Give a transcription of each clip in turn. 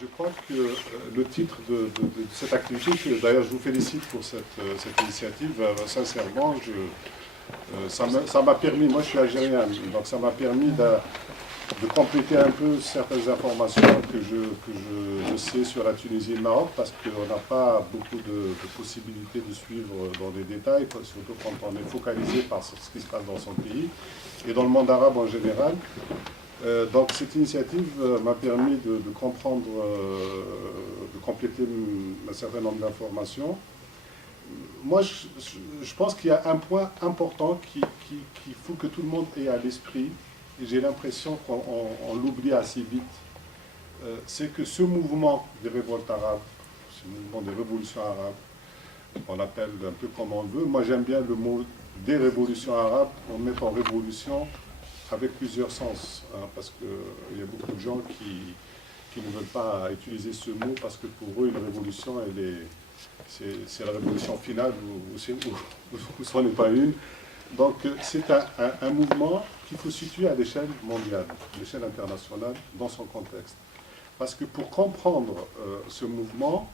Je crois que le titre de cette activité, d'ailleurs je vous félicite pour cette initiative, sincèrement, ça m'a permis, moi je suis algérien, donc ça m'a permis de compléter un peu certaines informations que je sais sur la Tunisie et le Maroc, parce qu'on n'a pas beaucoup de possibilités de suivre dans les détails, surtout quand on est focalisé par ce qui se passe dans son pays, et dans le monde arabe en général. Donc cette initiative m'a permis de comprendre, de compléter un certain nombre d'informations. Moi, je pense qu'il y a un point important qu'il faut que tout le monde ait à l'esprit, et j'ai l'impression qu'on l'oublie assez vite, c'est que ce mouvement des révoltes arabes, ce mouvement des révolutions arabes, on l'appelle un peu comme on veut. Moi, j'aime bien le mot des révolutions arabes, on met en révolution avec plusieurs sens, hein, parce qu'il y a beaucoup de gens qui ne veulent pas utiliser ce mot, parce que pour eux, une révolution, c'est la révolution finale, ou ce n'est pas une. Donc, c'est un mouvement qu'il faut situer à l'échelle mondiale, à l'échelle internationale, dans son contexte. Parce que pour comprendre ce mouvement,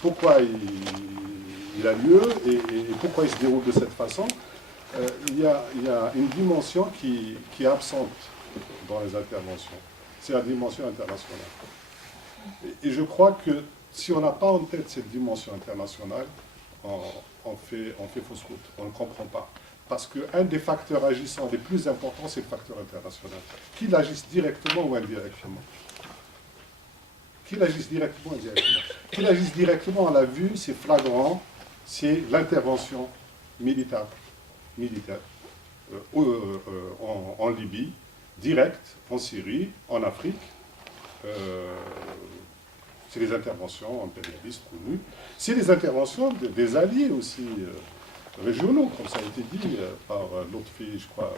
pourquoi il a lieu et pourquoi il se déroule de cette façon, il y a une dimension qui est absente dans les interventions. C'est la dimension internationale. Et je crois que si on n'a pas en tête cette dimension internationale, on fait fausse route, on ne comprend pas. Parce qu'un des facteurs agissants les plus importants, c'est le facteur international. Qu'il agisse directement ou indirectement. Qu'il agisse directement ou indirectement. Qu'il agisse directement, on l'a vu, c'est flagrant, c'est l'intervention militaire en Libye, direct, en Syrie, en Afrique. C'est les interventions impérialistes connues. C'est les interventions des alliés aussi régionaux, comme ça a été dit par l'autre fille, je crois,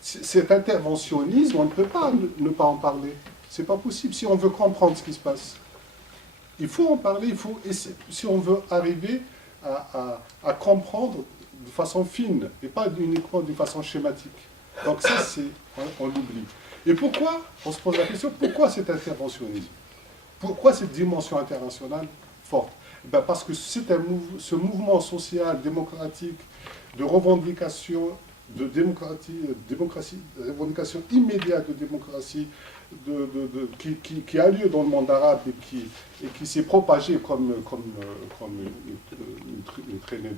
cet interventionnisme, on ne peut pas ne pas en parler. C'est pas possible. Si on veut comprendre ce qui se passe, il faut en parler. Si on veut arriver à comprendre de façon fine, et pas uniquement de façon schématique. Donc ça, on l'oublie. Et pourquoi, on se pose la question, pourquoi cet interventionnisme? Pourquoi cette dimension internationale forte? Parce que c'est ce mouvement social, démocratique, de revendication, de démocratie, revendication immédiate de démocratie, qui a lieu dans le monde arabe et qui s'est propagé comme une traînée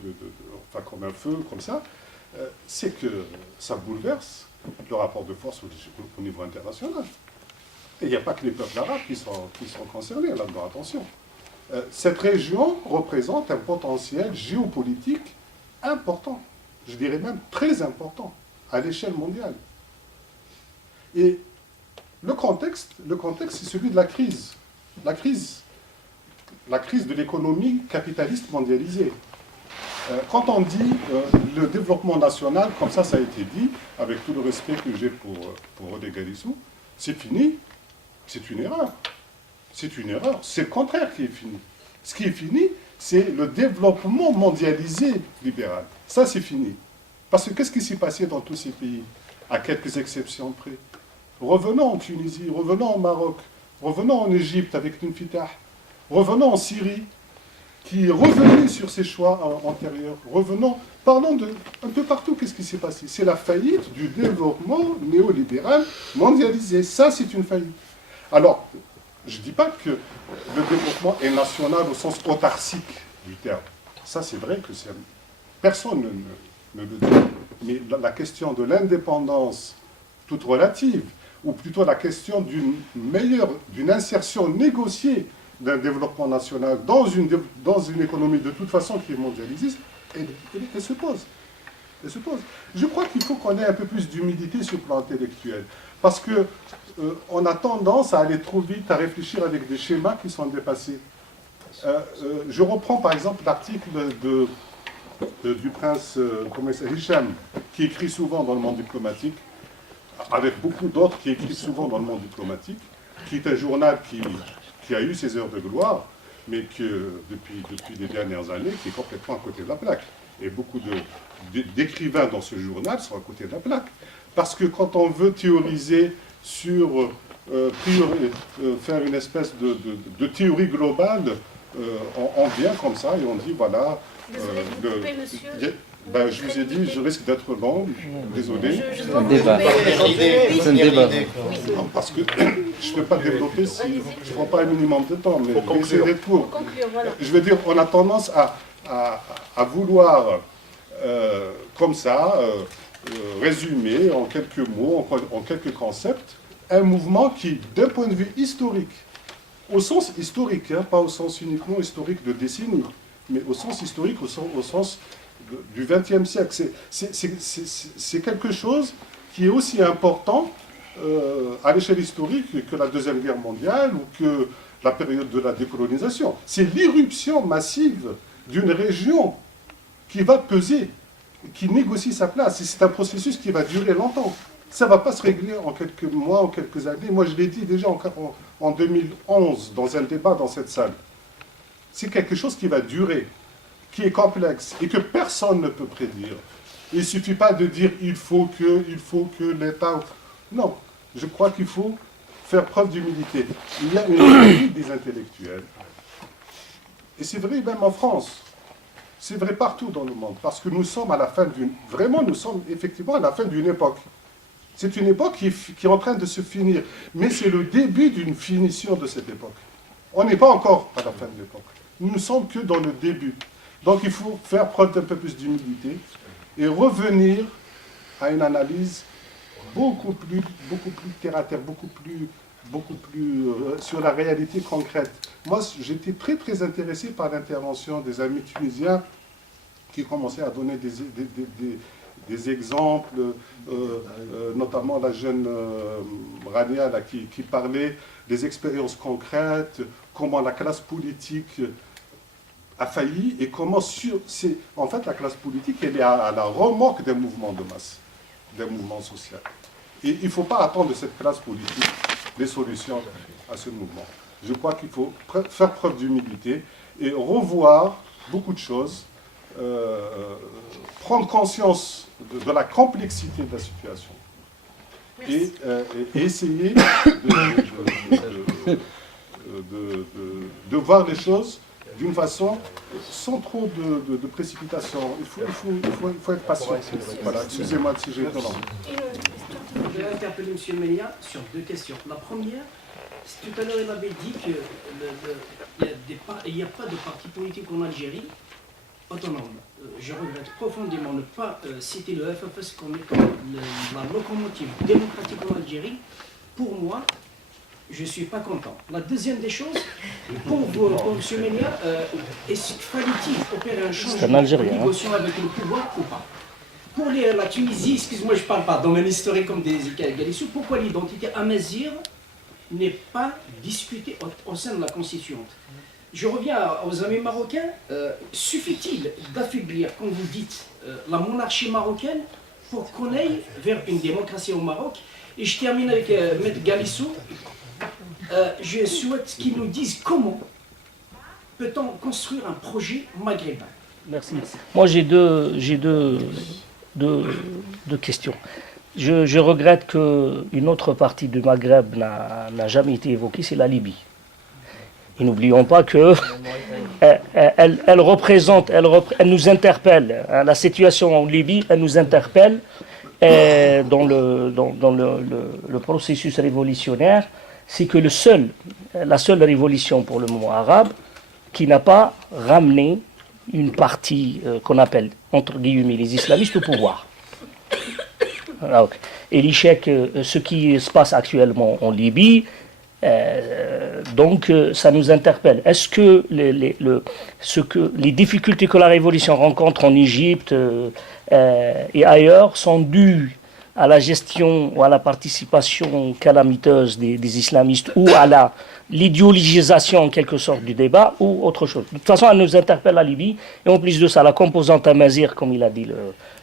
enfin comme un feu, comme ça, c'est que ça bouleverse le rapport de force au niveau international. Et il n'y a pas que les peuples arabes qui sont concernés là-dedans, attention. Cette région représente un potentiel géopolitique important, je dirais même très important, à l'échelle mondiale. Et le contexte, c'est celui de la crise. La crise de l'économie capitaliste mondialisée. Quand on dit le développement national, comme ça a été dit, avec tout le respect que j'ai pour Rodé Galissou, c'est fini, c'est une erreur. C'est une erreur. C'est le contraire qui est fini. Ce qui est fini, c'est le développement mondialisé libéral. Ça, c'est fini. Parce que qu'est-ce qui s'est passé dans tous ces pays, à quelques exceptions près? Revenons en Tunisie, revenons au Maroc, revenons en Égypte avec l'Infitah, revenons en Syrie, qui est revenu sur ses choix antérieurs. Revenons, parlons un peu partout, qu'est-ce qui s'est passé? C'est la faillite du développement néolibéral mondialisé. Ça, c'est une faillite. Alors, je ne dis pas que le développement est national au sens autarcique du terme. Ça, c'est vrai que personne ne le dit. Mais la question de l'indépendance toute relative, ou plutôt la question d'une insertion négociée d'un développement national dans une économie de toute façon qui est mondialisée, elle se pose. Elle se pose. Je crois qu'il faut qu'on ait un peu plus d'humilité sur le plan intellectuel. Parce qu'on a tendance à aller trop vite, à réfléchir avec des schémas qui sont dépassés. Je reprends par exemple l'article du prince Hicham, qui écrit souvent dans le monde diplomatique, avec beaucoup d'autres qui écrivent souvent dans le monde diplomatique, qui est un journal qui a eu ses heures de gloire, mais que depuis les dernières années, qui est complètement à côté de la plaque. Et beaucoup d'écrivains dans ce journal sont à côté de la plaque. Parce que quand on veut théoriser sur faire une espèce de théorie globale, on vient comme ça et on dit voilà. Je vous ai dit, je risque d'être long, désolé. C'est un débat. C'est un débat. Non, parce que je ne peux pas développer si je ne prends pas un minimum de temps, mais je vais essayer d'être court. Je veux dire, on a tendance à vouloir, comme ça, résumer en quelques mots, en quelques concepts, un mouvement qui, d'un point de vue historique, au sens historique, hein, pas au sens uniquement historique de décennie, mais au sens historique, au sens du XXe siècle. C'est quelque chose qui est aussi important à l'échelle historique que la Deuxième Guerre mondiale ou que la période de la décolonisation. C'est l'irruption massive d'une région qui va peser, qui négocie sa place. C'est un processus qui va durer longtemps. Ça ne va pas se régler en quelques mois, en quelques années. Moi, je l'ai dit déjà en 2011, dans un débat dans cette salle. C'est quelque chose qui va durer, qui est complexe et que personne ne peut prédire. Il ne suffit pas de dire il faut que l'État... Non, je crois qu'il faut faire preuve d'humilité. Il y a une élite des intellectuels. Et c'est vrai même en France. C'est vrai partout dans le monde. Parce que nous sommes à la fin d'une... Vraiment, nous sommes effectivement à la fin d'une époque. C'est une époque qui est en train de se finir. Mais c'est le début d'une finition de cette époque. On n'est pas encore à la fin de l'époque. Nous ne sommes que dans le début. Donc il faut faire preuve d'un peu plus d'humilité et revenir à une analyse beaucoup plus terre à terre, beaucoup plus sur la réalité concrète. Moi, j'étais très très intéressé par l'intervention des amis tunisiens qui commençaient à donner des exemples, notamment la jeune Rania là, qui parlait des expériences concrètes, comment la classe politique a failli et comment en fait la classe politique elle est à la remorque d'un mouvement de masse, d'un mouvement social. Et il ne faut pas attendre de cette classe politique des solutions à ce mouvement. Je crois qu'il faut faire preuve d'humilité et revoir beaucoup de choses, prendre conscience de la complexité de la situation et essayer de voir les choses d'une façon sans trop de précipitation. Il faut être patient. Voilà, excusez-moi si j'ai été long. Je vais interpeller M. Melia sur deux questions. La première, tout à l'heure il avait dit qu'il n'y a pas de parti politique en Algérie autonome. Je regrette profondément ne pas citer le FFS comme la locomotive démocratique en Algérie. Pour moi, je ne suis pas content. La deuxième des choses, pour M. Melia, fallait-il opérer un changement de négociation avec le pouvoir ou pas? Pour la Tunisie, excuse-moi, je ne parle pas dans domaine historique comme des Galissou, pourquoi l'identité amazigh n'est pas discutée au sein de la Constituante? Je reviens aux amis marocains. Suffit-il d'affaiblir, comme vous dites, la monarchie marocaine pour qu'on aille vers une démocratie au Maroc? Et je termine avec M. Galissou. Je souhaite qu'ils nous disent comment peut-on construire un projet maghrébin. Merci. Moi, j'ai deux questions. Je regrette qu'une autre partie du Maghreb n'a jamais été évoquée, c'est la Libye. Et n'oublions pas que elle représente, elle nous interpelle. Hein, la situation en Libye, elle nous interpelle dans le processus révolutionnaire. C'est que la seule révolution pour le moment arabe qui n'a pas ramené une partie qu'on appelle, entre guillemets, les islamistes au pouvoir. Et l'échec, ce qui se passe actuellement en Libye, donc ça nous interpelle. Est-ce que les difficultés que la révolution rencontre en Égypte et ailleurs sont dues à la gestion ou à la participation calamiteuse des islamistes ou à l'idéologisation en quelque sorte du débat ou autre chose? De toute façon, elle nous interpelle la Libye et en plus de ça, la composante amazigh, comme il a dit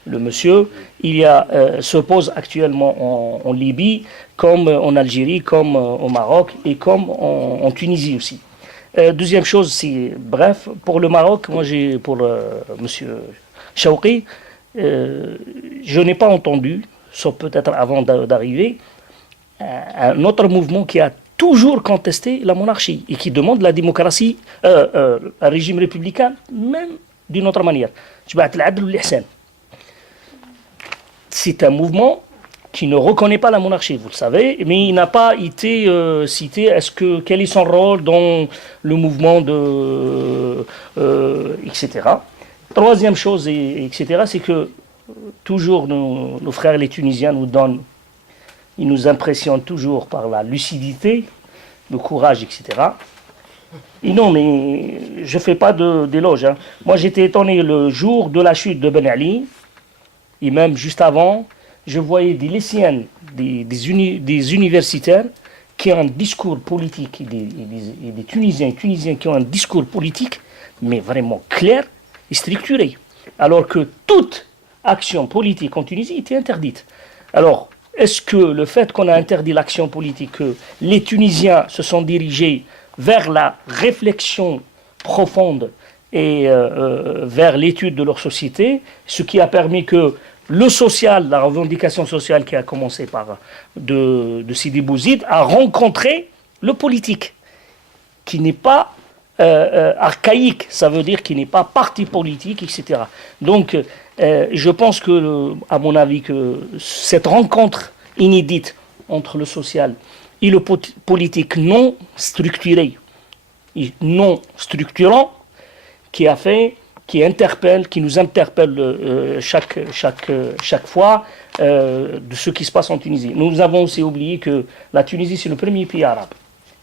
le monsieur, se pose actuellement en Libye, comme en Algérie, comme au Maroc et comme en Tunisie aussi. Deuxième chose, c'est bref, pour le Maroc, moi pour monsieur Chaouki, je n'ai pas entendu, sauf peut-être avant d'arriver, un autre mouvement qui a toujours contesté la monarchie et qui demande la démocratie, un régime républicain, même d'une autre manière. C'est un mouvement qui ne reconnaît pas la monarchie, vous le savez, mais il n'a pas été cité. Quel est son rôle dans le mouvement etc. Troisième chose, etc., c'est que toujours nos frères les Tunisiens ils nous impressionnent toujours par la lucidité, le courage, etc. Et non, mais je ne fais pas d'éloge. Hein. Moi, j'étais étonné le jour de la chute de Ben Ali, et même juste avant, je voyais des lycéennes, des universitaires qui ont un discours politique, et des Tunisiens qui ont un discours politique, mais vraiment clair et structuré. Alors que toute action politique en Tunisie était interdite. Alors, est-ce que le fait qu'on a interdit l'action politique, que les Tunisiens se sont dirigés vers la réflexion profonde et vers l'étude de leur société, ce qui a permis que le social, la revendication sociale qui a commencé par de Sidi Bouzid, a rencontré le politique, qui n'est pas archaïque, ça veut dire qu'il n'est pas parti politique, etc. Donc, je pense que, à mon avis, que cette rencontre inédite entre le social et le politique non structuré, et non structurant, qui nous interpelle chaque fois de ce qui se passe en Tunisie. Nous avons aussi oublié que la Tunisie, c'est le premier pays arabe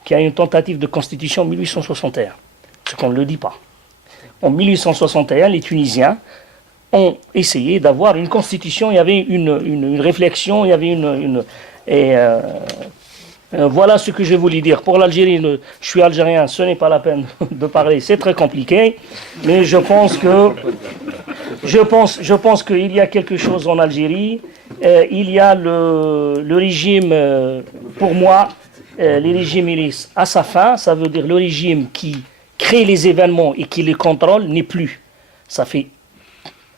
qui a une tentative de constitution en 1861, ce qu'on ne le dit pas. En 1861, les Tunisiens ont essayé d'avoir une constitution, il y avait une réflexion, il y avait voilà ce que je voulais dire. Pour l'Algérie, je suis algérien, ce n'est pas la peine de parler, c'est très compliqué, mais je pense qu'il y a quelque chose en Algérie. Il y a le régime, pour moi, le régime il est à sa fin, ça veut dire le régime qui crée les événements et qui les contrôle n'est plus. Ça fait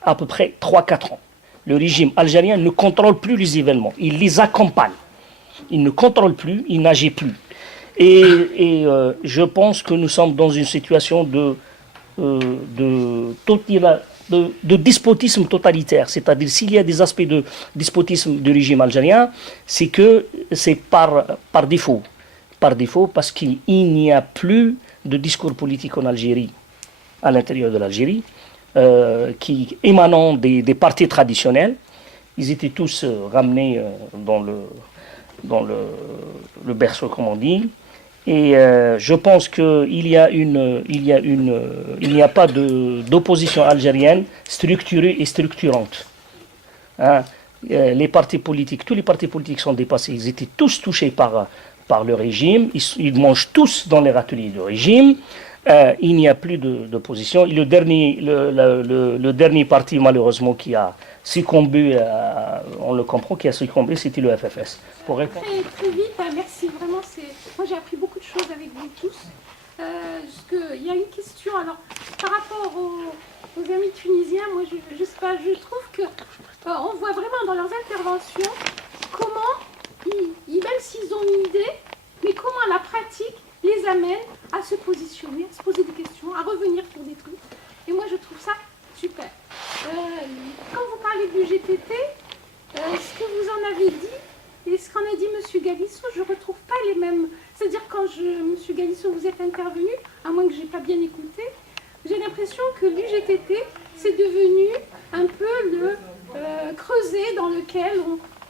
à peu près 3-4 ans. Le régime algérien ne contrôle plus les événements, il les accompagne. Il ne contrôle plus, il n'agit plus. Et je pense que nous sommes dans une situation de despotisme totalitaire. C'est-à-dire, s'il y a des aspects de despotisme du régime algérien, c'est que c'est par défaut. Par défaut, parce qu'il n'y a plus de discours politique en Algérie, à l'intérieur de l'Algérie, qui émanant des partis traditionnels. Ils étaient tous ramenés dans le berceau, comme on dit. Et je pense qu'il n'y a pas d'opposition algérienne structurée et structurante. Hein? Les partis politiques, tous les partis politiques sont dépassés. Ils étaient tous touchés par le régime. Ils mangent tous dans les râteliers du régime. Il n'y a plus d'opposition. Le dernier parti, malheureusement, qui a succombé, on le comprend, qui a succombé, c'était le FFS. Pour répondre. Très vite, merci vraiment. Moi, j'ai appris beaucoup de choses avec vous tous. Il y a une question. Alors, par rapport aux amis tunisiens, moi, je sais pas, je trouve que on voit vraiment dans leurs interventions comment, même s'ils ont une idée, mais comment la pratique les amène à se positionner, à se poser des questions, à revenir sur des trucs. Et moi, je trouve ça super. Quand vous parlez du GTT, ce que vous en avez dit et ce qu'en a dit M. Galissou, je ne retrouve pas les mêmes. C'est-à-dire, quand M. Galissou, vous êtes intervenu, à moins que je n'ai pas bien écouté, j'ai l'impression que l'UGTT, c'est devenu un peu le creuset dans lequel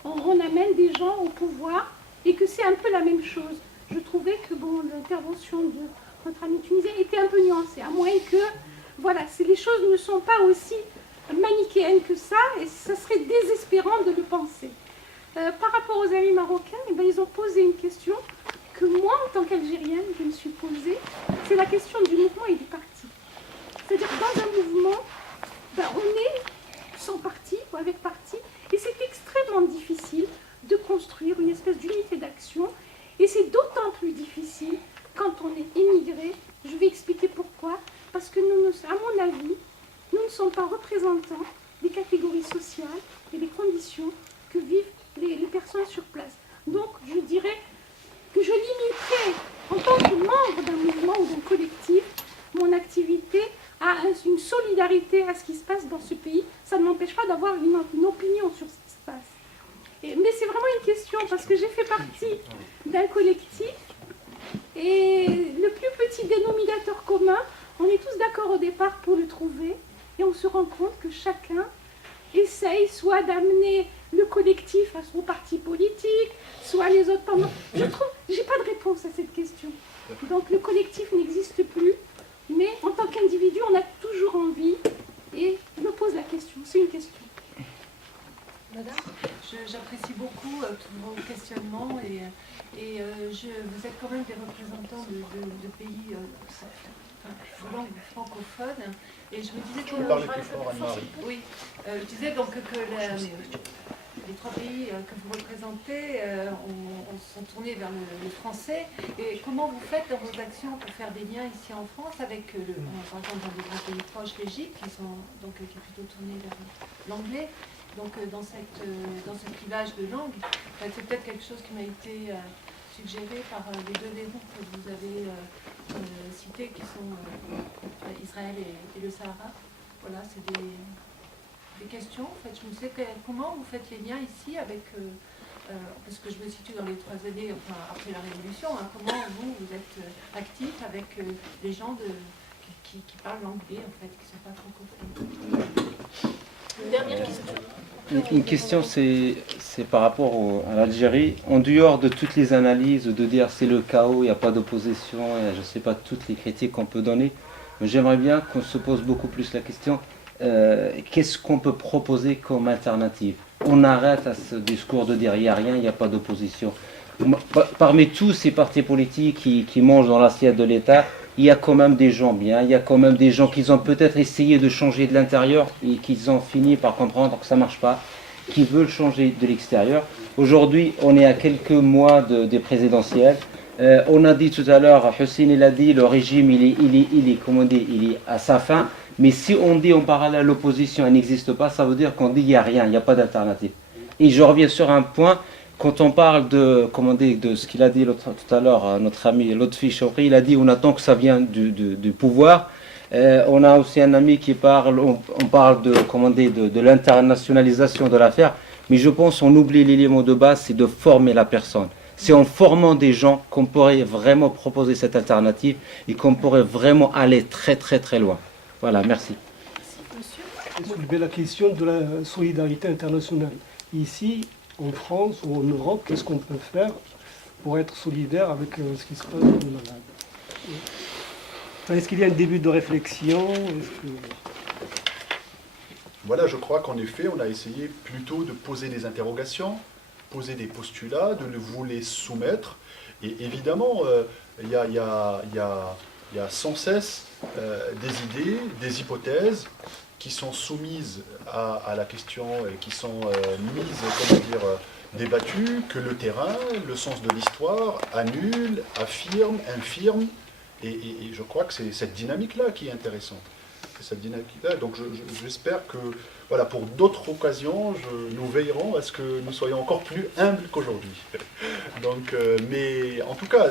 on amène des gens au pouvoir et que c'est un peu la même chose. Je trouvais que l'intervention de notre ami tunisien était un peu nuancée, à moins que, voilà, les choses ne sont pas aussi manichéennes que ça, et ça serait désespérant de le penser. Par rapport aux amis marocains, ils ont posé une question que moi, en tant qu'Algérienne, je me suis posée, c'est la question du mouvement et du parti. C'est-à-dire que dans un mouvement, on est sans parti ou avec parti, et c'est extrêmement difficile de construire une espèce d'unité d'action. Et c'est d'autant plus difficile quand on est émigré. Je vais expliquer pourquoi. Parce que à mon avis, nous ne sommes pas représentants des catégories sociales et des conditions que vivent les personnes sur place. Donc, je dirais d'avoir une opinion sur ce qui se passe. Mais c'est vraiment une question, parce que j'ai fait partie d'un collectif, et le plus petit dénominateur commun, on est tous d'accord au départ pour le trouver, et on se rend compte que chacun essaye soit d'amener le collectif à son parti politique, soit les autres pendant. Je trouve, j'ai pas de réponse à cette question. Donc le collectif n'existe plus, mais en tant qu'individu, on a toujours envie, et je me pose la question, c'est une question. Madame, j'apprécie beaucoup tous vos questionnements vous êtes quand même des représentants de pays de langue francophone. Et je me disais que... parler plus fort, Anne-Marie. Oui, je disais donc que les 3 pays que vous représentez sont tournés vers le français. Et comment vous faites dans vos actions pour faire des liens ici en France avec, par exemple, dans des grands pays proches, l'Égypte, qui est plutôt tourné vers l'anglais. Donc dans ce clivage de langue, c'est peut-être quelque chose qui m'a été suggéré par les 2 verrous que vous avez cités, qui sont Israël et le Sahara. Voilà, c'est des questions. En fait, je me disais comment vous faites les liens ici avec, parce que je me situe dans les 3 années, enfin après la Révolution, comment vous êtes actif avec les gens qui parlent l'anglais, en fait, qui ne sont pas francophones. Une dernière question. Une question, c'est par rapport à l'Algérie. En dehors de toutes les analyses, de dire c'est le chaos, il n'y a pas d'opposition, je ne sais pas toutes les critiques qu'on peut donner, mais j'aimerais bien qu'on se pose beaucoup plus la question, qu'est-ce qu'on peut proposer comme alternative? On arrête à ce discours de dire il n'y a rien, il n'y a pas d'opposition. Parmi tous ces partis politiques qui mangent dans l'assiette de l'État, il y a quand même des gens bien, il y a quand même des gens qui ont peut-être essayé de changer de l'intérieur et qui ont fini par comprendre que ça ne marche pas, qui veulent changer de l'extérieur. Aujourd'hui, on est à quelques mois des présidentielles. On a dit tout à l'heure, Hussein il a dit, le régime il est à sa fin. Mais si on dit en parallèle l'opposition elle n'existe pas, ça veut dire qu'on dit il n'y a rien, il n'y a pas d'alternative. Et je reviens sur un point. Quand on parle de ce qu'il a dit tout à l'heure, notre ami Lotfi Choukri, il a dit on attend que ça vienne du pouvoir. On a aussi un ami qui parle, on parle de l'internationalisation de l'affaire, mais je pense qu'on oublie l'élément de base, c'est de former la personne. C'est en formant des gens qu'on pourrait vraiment proposer cette alternative et qu'on pourrait vraiment aller très très très loin. Voilà, merci. Vous soulevez la question de la solidarité internationale. Ici, en France ou en Europe, qu'est-ce qu'on peut faire pour être solidaire avec ce qui se passe dans le malade? Est-ce qu'il y a un début de réflexion? Voilà, je crois qu'en effet, on a essayé plutôt de poser des interrogations, poser des postulats, de vous les soumettre. Et évidemment, il y a sans cesse des idées, des hypothèses qui sont soumises à la question et qui sont débattues, que le terrain, le sens de l'histoire, annule, affirme, infirme. Et je crois que c'est cette dynamique-là qui est intéressante. C'est cette dynamique-là. Donc j'espère que, voilà, pour d'autres occasions, nous veillerons à ce que nous soyons encore plus humbles qu'aujourd'hui. Donc, mais en tout cas,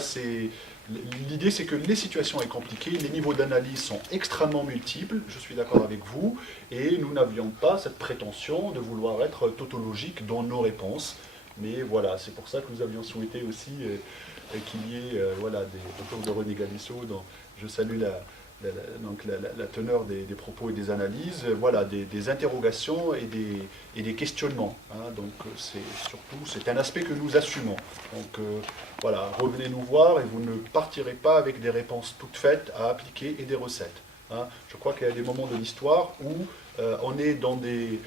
l'idée, c'est que les situations sont compliquées, les niveaux d'analyse sont extrêmement multiples, je suis d'accord avec vous, et nous n'avions pas cette prétention de vouloir être tautologique dans nos réponses. Mais voilà, c'est pour ça que nous avions souhaité aussi qu'il y ait autour de René Galisso, dont je salue la teneur des propos et des analyses, voilà, des interrogations et des questionnements. Hein. Donc c'est un aspect que nous assumons. Donc voilà, revenez nous voir et vous ne partirez pas avec des réponses toutes faites à appliquer et des recettes. Hein. Je crois qu'il y a des moments de l'histoire où on est dans des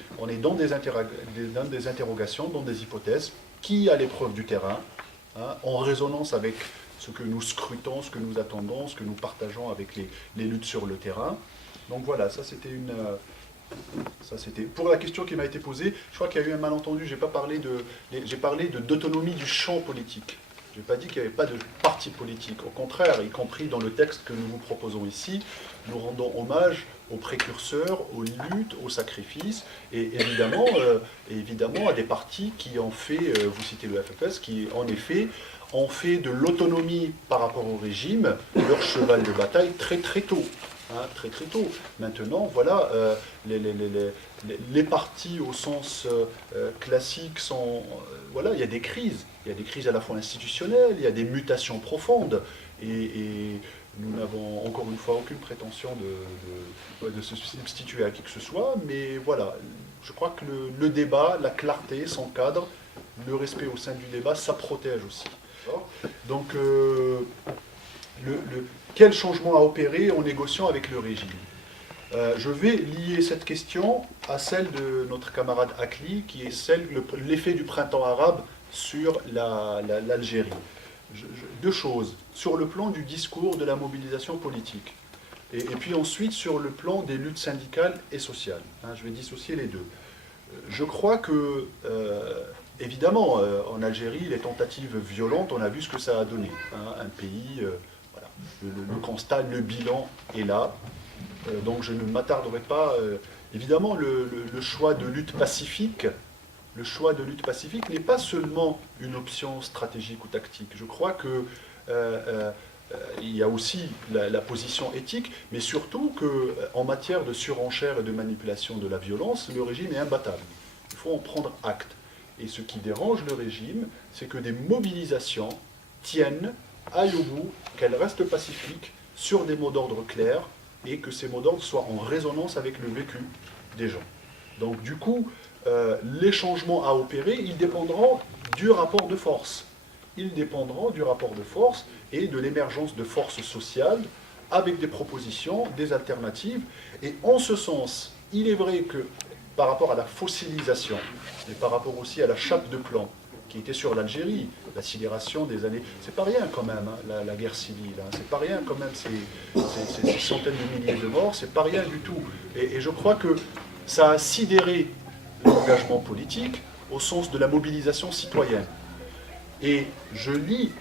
interrogations, dans des hypothèses, qui à l'épreuve du terrain, hein, en résonance avec ce que nous scrutons, ce que nous attendons, ce que nous partageons avec les luttes sur le terrain. Donc voilà, ça c'était pour la question qui m'a été posée. Je crois qu'il y a eu un malentendu. J'ai parlé d'autonomie du champ politique. Je n'ai pas dit qu'il n'y avait pas de parti politique. Au contraire, y compris dans le texte que nous vous proposons ici, nous rendons hommage aux précurseurs, aux luttes, aux sacrifices, et évidemment à des partis qui ont fait, vous citez le FFS, qui en effet ont fait de l'autonomie par rapport au régime leur cheval de bataille très très tôt. hein, très très tôt. Maintenant, voilà, les partis au sens classique sont... voilà, il y a des crises. Il y a des crises à la fois institutionnelles, il y a des mutations profondes. Et nous n'avons encore une fois aucune prétention de se substituer à qui que ce soit. Mais voilà, je crois que le débat, la clarté, son cadre, le respect au sein du débat, ça protège aussi. Donc, quel changement à opérer en négociant avec le régime? Je vais lier cette question à celle de notre camarade Akli, qui est l'effet du printemps arabe sur l'Algérie. Deux choses, sur le plan du discours de la mobilisation politique, et puis ensuite sur le plan des luttes syndicales et sociales. Hein, je vais dissocier les deux. Je crois que, évidemment, en Algérie, les tentatives violentes, on a vu ce que ça a donné. Hein, un pays, voilà, le constat, le bilan est là. Donc je ne m'attarderai pas. Évidemment, le choix de lutte pacifique, n'est pas seulement une option stratégique ou tactique. Je crois que il y a aussi la position éthique, mais surtout qu'en matière de surenchère et de manipulation de la violence, le régime est imbattable. Il faut en prendre acte. Et ce qui dérange le régime, c'est que des mobilisations tiennent, aillent au bout, qu'elles restent pacifiques, sur des mots d'ordre clairs, et que ces mots d'ordre soient en résonance avec le vécu des gens. Donc du coup, les changements à opérer, ils dépendront du rapport de force. Ils dépendront du rapport de force et de l'émergence de forces sociales avec des propositions, des alternatives. Et en ce sens, il est vrai que par rapport à la fossilisation, et par rapport aussi à la chape de plomb qui était sur l'Algérie, la sidération des années... C'est pas rien quand même, hein, la guerre civile. Hein, c'est pas rien quand même, ces centaines de milliers de morts, c'est pas rien du tout. Et je crois que ça a sidéré l'engagement politique au sens de la mobilisation citoyenne. Et je lis,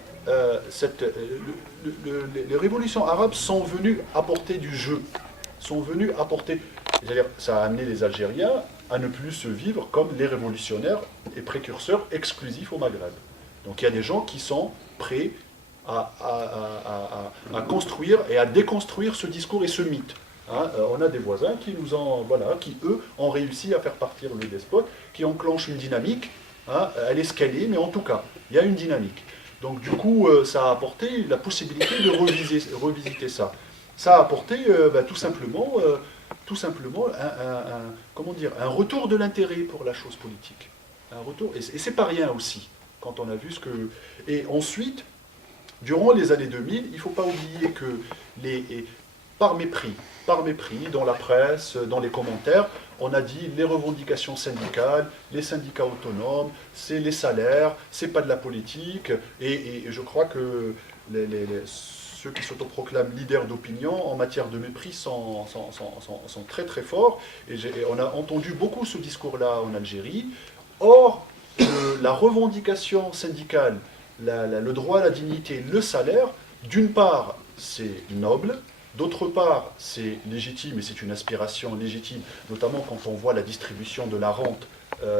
les révolutions arabes sont venues apporter du jeu, sont venues apporter, c'est-à-dire ça a amené les Algériens à ne plus se vivre comme les révolutionnaires et précurseurs exclusifs au Maghreb. Donc il y a des gens qui sont prêts à construire et à déconstruire ce discours et ce mythe. Hein, on a des voisins qui qui eux ont réussi à faire partir le despote, qui enclenchent une dynamique. Hein, elle est scalée, mais en tout cas, il y a une dynamique. Donc du coup, ça a apporté la possibilité de revisiter ça. Ça a apporté tout simplement un retour de l'intérêt pour la chose politique. Un retour, et c'est pas rien aussi, quand on a vu ce que... Et ensuite, durant les années 2000, il ne faut pas oublier que par mépris, dans la presse, dans les commentaires, on a dit les revendications syndicales, les syndicats autonomes, c'est les salaires, c'est pas de la politique, et je crois que ceux qui s'autoproclament leaders d'opinion en matière de mépris sont très très forts, et on a entendu beaucoup ce discours-là en Algérie. Or, la revendication syndicale, le droit à la dignité, le salaire, d'une part, c'est noble, d'autre part, c'est légitime et c'est une aspiration légitime, notamment quand on voit la distribution de la rente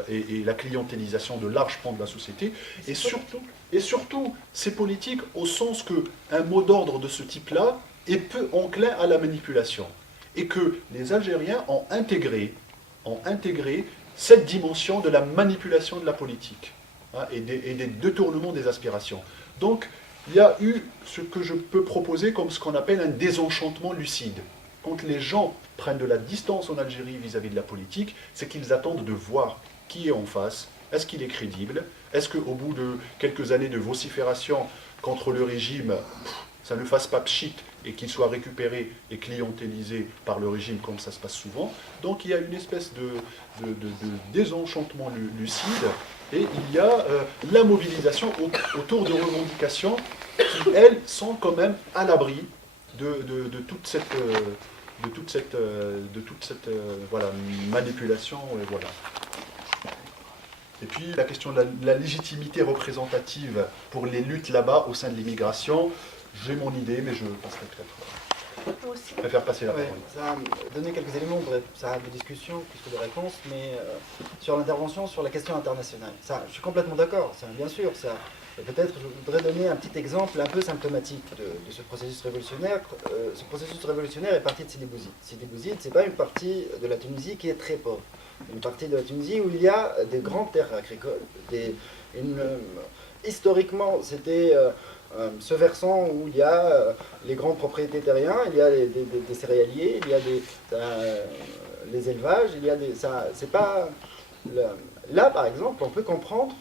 et la clientélisation de larges pans de la société. Et surtout, c'est politique au sens qu'un mot d'ordre de ce type-là est peu enclin à la manipulation. Et que les Algériens ont intégré cette dimension de la manipulation de la politique, hein, et des détournements des aspirations. Donc, il y a eu ce que je peux proposer comme ce qu'on appelle un désenchantement lucide. Quand les gens prennent de la distance en Algérie vis-à-vis de la politique, c'est qu'ils attendent de voir qui est en face, est-ce qu'il est crédible, est-ce qu'au bout de quelques années de vocifération contre le régime, ça ne fasse pas pchit et qu'il soit récupéré et clientélisé par le régime comme ça se passe souvent. Donc il y a une espèce de désenchantement lucide. Et il y a la mobilisation autour de revendications qui, elles, sont quand même à l'abri de toute cette manipulation. Et, voilà. Et puis la question de la légitimité représentative pour les luttes là-bas au sein de l'immigration, j'ai mon idée, mais je passerai peut-être. aussi. Je vais faire passer la Ouais, parole. ça a donné quelques éléments de discussion plus que de réponse, mais sur l'intervention sur la question internationale. Ça, je suis complètement d'accord, ça, bien sûr. Ça, et peut-être je voudrais donner un petit exemple un peu symptomatique de ce processus révolutionnaire. Ce processus révolutionnaire est parti de Sidi Bouzid. Sidi Bouzid, c'est pas une partie de la Tunisie qui est très pauvre. Une partie de la Tunisie où il y a des grandes terres agricoles. Historiquement, c'était ce versant où il y a les grandes propriétés terriens, il y a des céréaliers, il y a les élevages, il y a des... Ça, c'est pas... Là, par exemple, on peut comprendre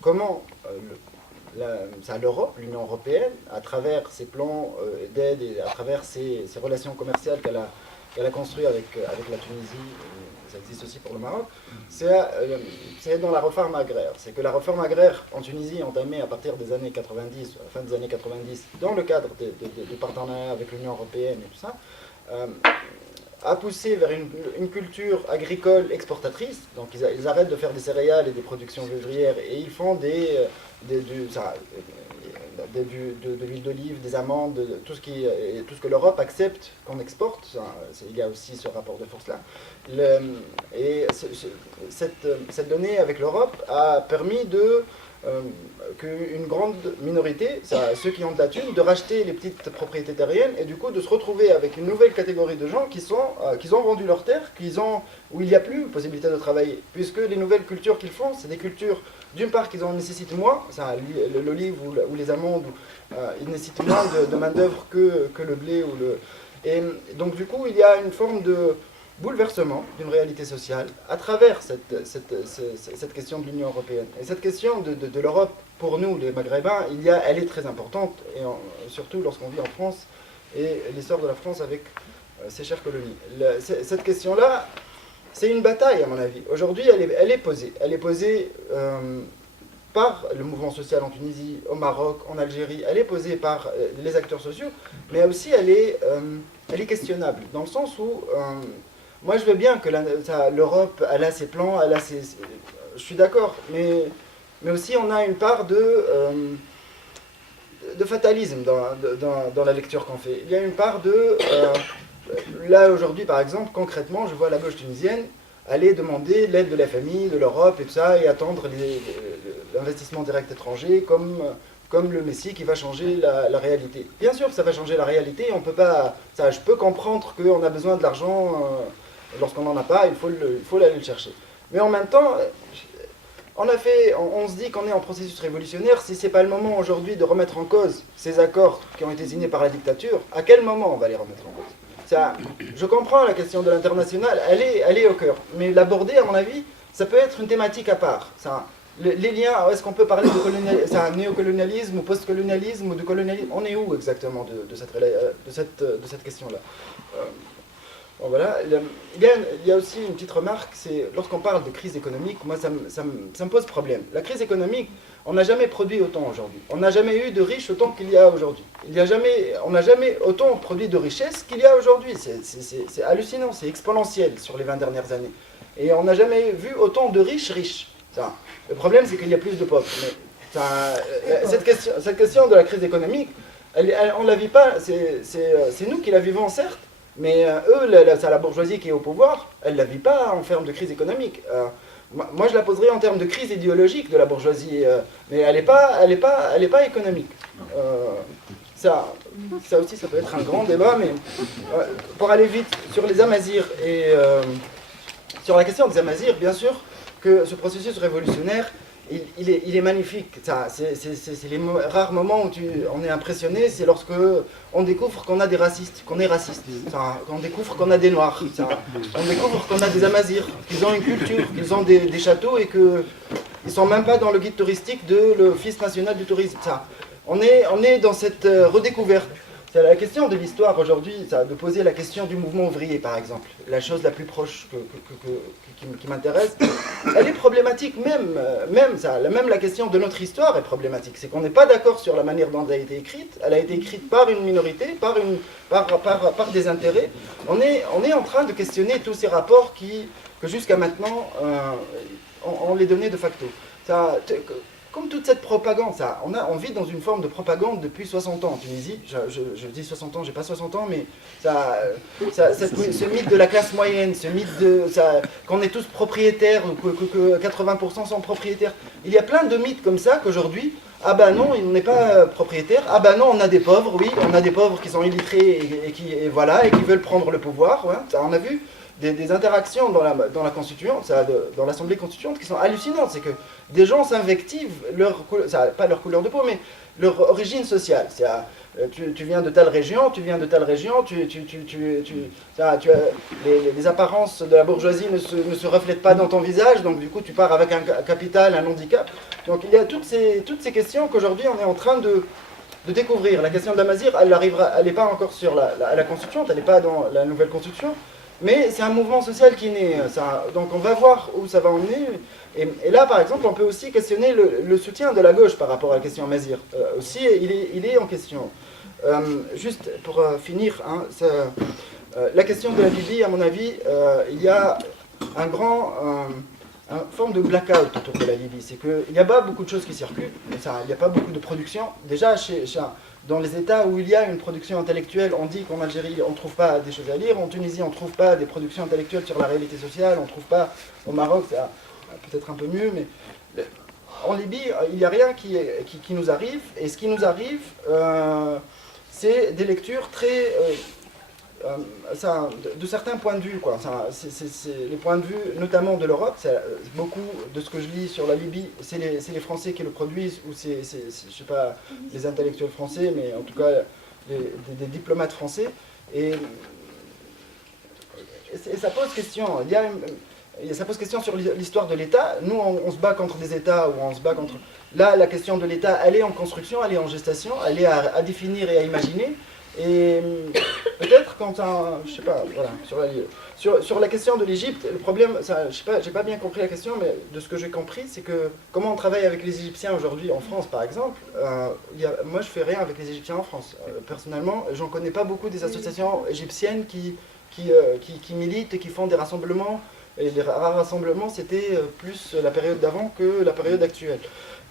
comment l'Europe, l'Union européenne, à travers ses plans d'aide et à travers ses relations commerciales qu'elle a construites avec la Tunisie, ça existe aussi pour le Maroc, c'est dans la réforme agraire. C'est que la réforme agraire en Tunisie, entamée à partir des années 90, fin des années 90, dans le cadre du partenariat avec l'Union européenne et tout ça, a poussé vers une culture agricole exportatrice. Donc ils arrêtent de faire des céréales et des productions vivrières et ils font de l'huile d'olive, des amandes, tout ce que l'Europe accepte qu'on exporte. Il y a aussi ce rapport de force-là. Cette donnée avec l'Europe a permis qu'une grande minorité, ceux qui ont de la thune, de racheter les petites propriétés terriennes et du coup de se retrouver avec une nouvelle catégorie de gens qui ont vendu leurs terres, où il n'y a plus possibilité de travailler. Puisque les nouvelles cultures qu'ils font, c'est des cultures, d'une part, qu'ils en nécessitent moins, l'olive ou les amandes, ils nécessitent moins de main-d'œuvre que le blé. Et donc du coup, il y a une forme de bouleversement d'une réalité sociale à travers cette question de l'Union européenne. Et cette question de l'Europe, pour nous, les Maghrébins, elle est très importante, et surtout lorsqu'on vit en France, et l'histoire de la France avec ses chères colonies. Cette question-là, c'est une bataille, à mon avis. Aujourd'hui, elle est posée. Elle est posée par le mouvement social en Tunisie, au Maroc, en Algérie. Elle est posée par les acteurs sociaux, mais aussi elle est questionnable, dans le sens où... moi, je veux bien que l'Europe, elle a ses plans, je suis d'accord, mais aussi on a une part de fatalisme dans la lecture qu'on fait. Il y a une part là, aujourd'hui, par exemple, concrètement, je vois la gauche tunisienne aller demander l'aide de la famille, de l'Europe et tout ça, et attendre l'investissement direct étranger comme le Messie qui va changer la réalité. Bien sûr que ça va changer la réalité, on peut pas... je peux comprendre qu'on a besoin de l'argent... lorsqu'on n'en a pas, il faut aller le chercher. Mais en même temps, on se dit qu'on est en processus révolutionnaire. Si ce n'est pas le moment aujourd'hui de remettre en cause ces accords qui ont été signés par la dictature, à quel moment on va les remettre en cause ? Je comprends la question de l'international, elle est au cœur. Mais l'aborder, à mon avis, ça peut être une thématique à part. Les liens, est-ce qu'on peut parler de néocolonialisme ou postcolonialisme ou de colonialisme ? On est où exactement de cette question-là ? Bon, voilà. Il y a aussi une petite remarque, c'est lorsqu'on parle de crise économique, moi ça me pose problème. La crise économique, on n'a jamais produit autant aujourd'hui. On n'a jamais eu de riches autant qu'il y a aujourd'hui. On n'a jamais autant produit de richesses qu'il y a aujourd'hui. C'est hallucinant, c'est exponentiel sur les 20 dernières années. Et on n'a jamais vu autant de riches. Le problème, c'est qu'il y a plus de pauvres. Mais cette question de la crise économique, on ne la vit pas, c'est nous qui la vivons certes, mais eux, la bourgeoisie qui est au pouvoir, elle ne la vit pas en termes de crise économique. Moi, je la poserais en termes de crise idéologique de la bourgeoisie, mais elle n'est pas économique. Ça aussi, ça peut être un grand débat, mais pour aller vite sur les Amazirs et sur la question des Amazirs, bien sûr que ce processus révolutionnaire, il est magnifique. C'est les rares moments où on est impressionné, c'est lorsque on découvre qu'on a des racistes, qu'on est raciste. On découvre qu'on a des noirs. On découvre qu'on a des Amazirs, qu'ils ont une culture, qu'ils ont des châteaux et qu'ils ne sont même pas dans le guide touristique de l'Office national du tourisme. On est dans cette redécouverte. C'est la question de l'histoire aujourd'hui, de poser la question du mouvement ouvrier, par exemple. La chose la plus proche qui m'intéresse, elle est problématique même la question de notre histoire est problématique. C'est qu'on n'est pas d'accord sur la manière dont elle a été écrite. Elle a été écrite par une minorité, par des intérêts. On est en train de questionner tous ces rapports que jusqu'à maintenant, on les donnait de facto. comme toute cette propagande, on vit dans une forme de propagande depuis 60 ans en Tunisie. Je dis 60 ans, j'ai pas 60 ans, mais ce mythe de la classe moyenne, ce mythe qu'on est tous propriétaires, que 80% sont propriétaires. Il y a plein de mythes comme ça qu'aujourd'hui, ah ben non, on n'est pas propriétaire. Ah ben non, on a des pauvres, oui, on a des pauvres qui sont illettrés et qui veulent prendre le pouvoir. Ouais. Ça, on a vu des interactions dans la constituante, dans l'Assemblée constituante qui sont hallucinantes. C'est que des gens s'invectivent, pas leur couleur de peau, mais leur origine sociale. Tu viens de telle région, les apparences de la bourgeoisie ne se reflètent pas dans ton visage, donc du coup tu pars avec un capital, un handicap. Donc il y a toutes ces questions qu'aujourd'hui on est en train de découvrir. La question de la Mazir, elle n'est pas encore sur la constituante, elle n'est pas dans la nouvelle constitution, mais c'est un mouvement social qui est né. Donc on va voir où ça va emmener. Et là, par exemple, on peut aussi questionner le soutien de la gauche par rapport à la question Mazir. Aussi, il est en question. Juste pour finir, hein, la question de la Libye, à mon avis, il y a une forme de blackout autour de la Libye. C'est qu'il n'y a pas beaucoup de choses qui circulent, il n'y a pas beaucoup de production. Déjà, dans les États où il y a une production intellectuelle, on dit qu'en Algérie, on ne trouve pas des choses à lire. En Tunisie, on ne trouve pas des productions intellectuelles sur la réalité sociale. On ne trouve pas, au Maroc, c'est peut-être un peu mieux, mais en Libye, il n'y a rien qui nous arrive. Et ce qui nous arrive, c'est des lectures très... de certains points de vue, quoi. C'est les points de vue, notamment de l'Europe. Beaucoup de ce que je lis sur la Libye, c'est les Français qui le produisent, ou je sais pas, les intellectuels français, mais en tout cas des diplomates français. Et ça pose question. Ça pose question sur l'histoire de l'État. Nous, on se bat contre des États, ou on se bat contre... Là, la question de l'État, elle est en construction, elle est en gestation, elle est à définir et à imaginer. Et peut-être quand je sais pas, voilà, sur la question de l'Égypte, le problème, je sais pas, j'ai pas bien compris la question, mais de ce que j'ai compris, c'est que comment on travaille avec les Égyptiens aujourd'hui en France, par exemple. Moi, je fais rien avec les Égyptiens en France. Personnellement, j'en connais pas beaucoup des associations égyptiennes qui militent et qui font des rassemblements. Et les rares rassemblements, c'était plus la période d'avant que la période actuelle.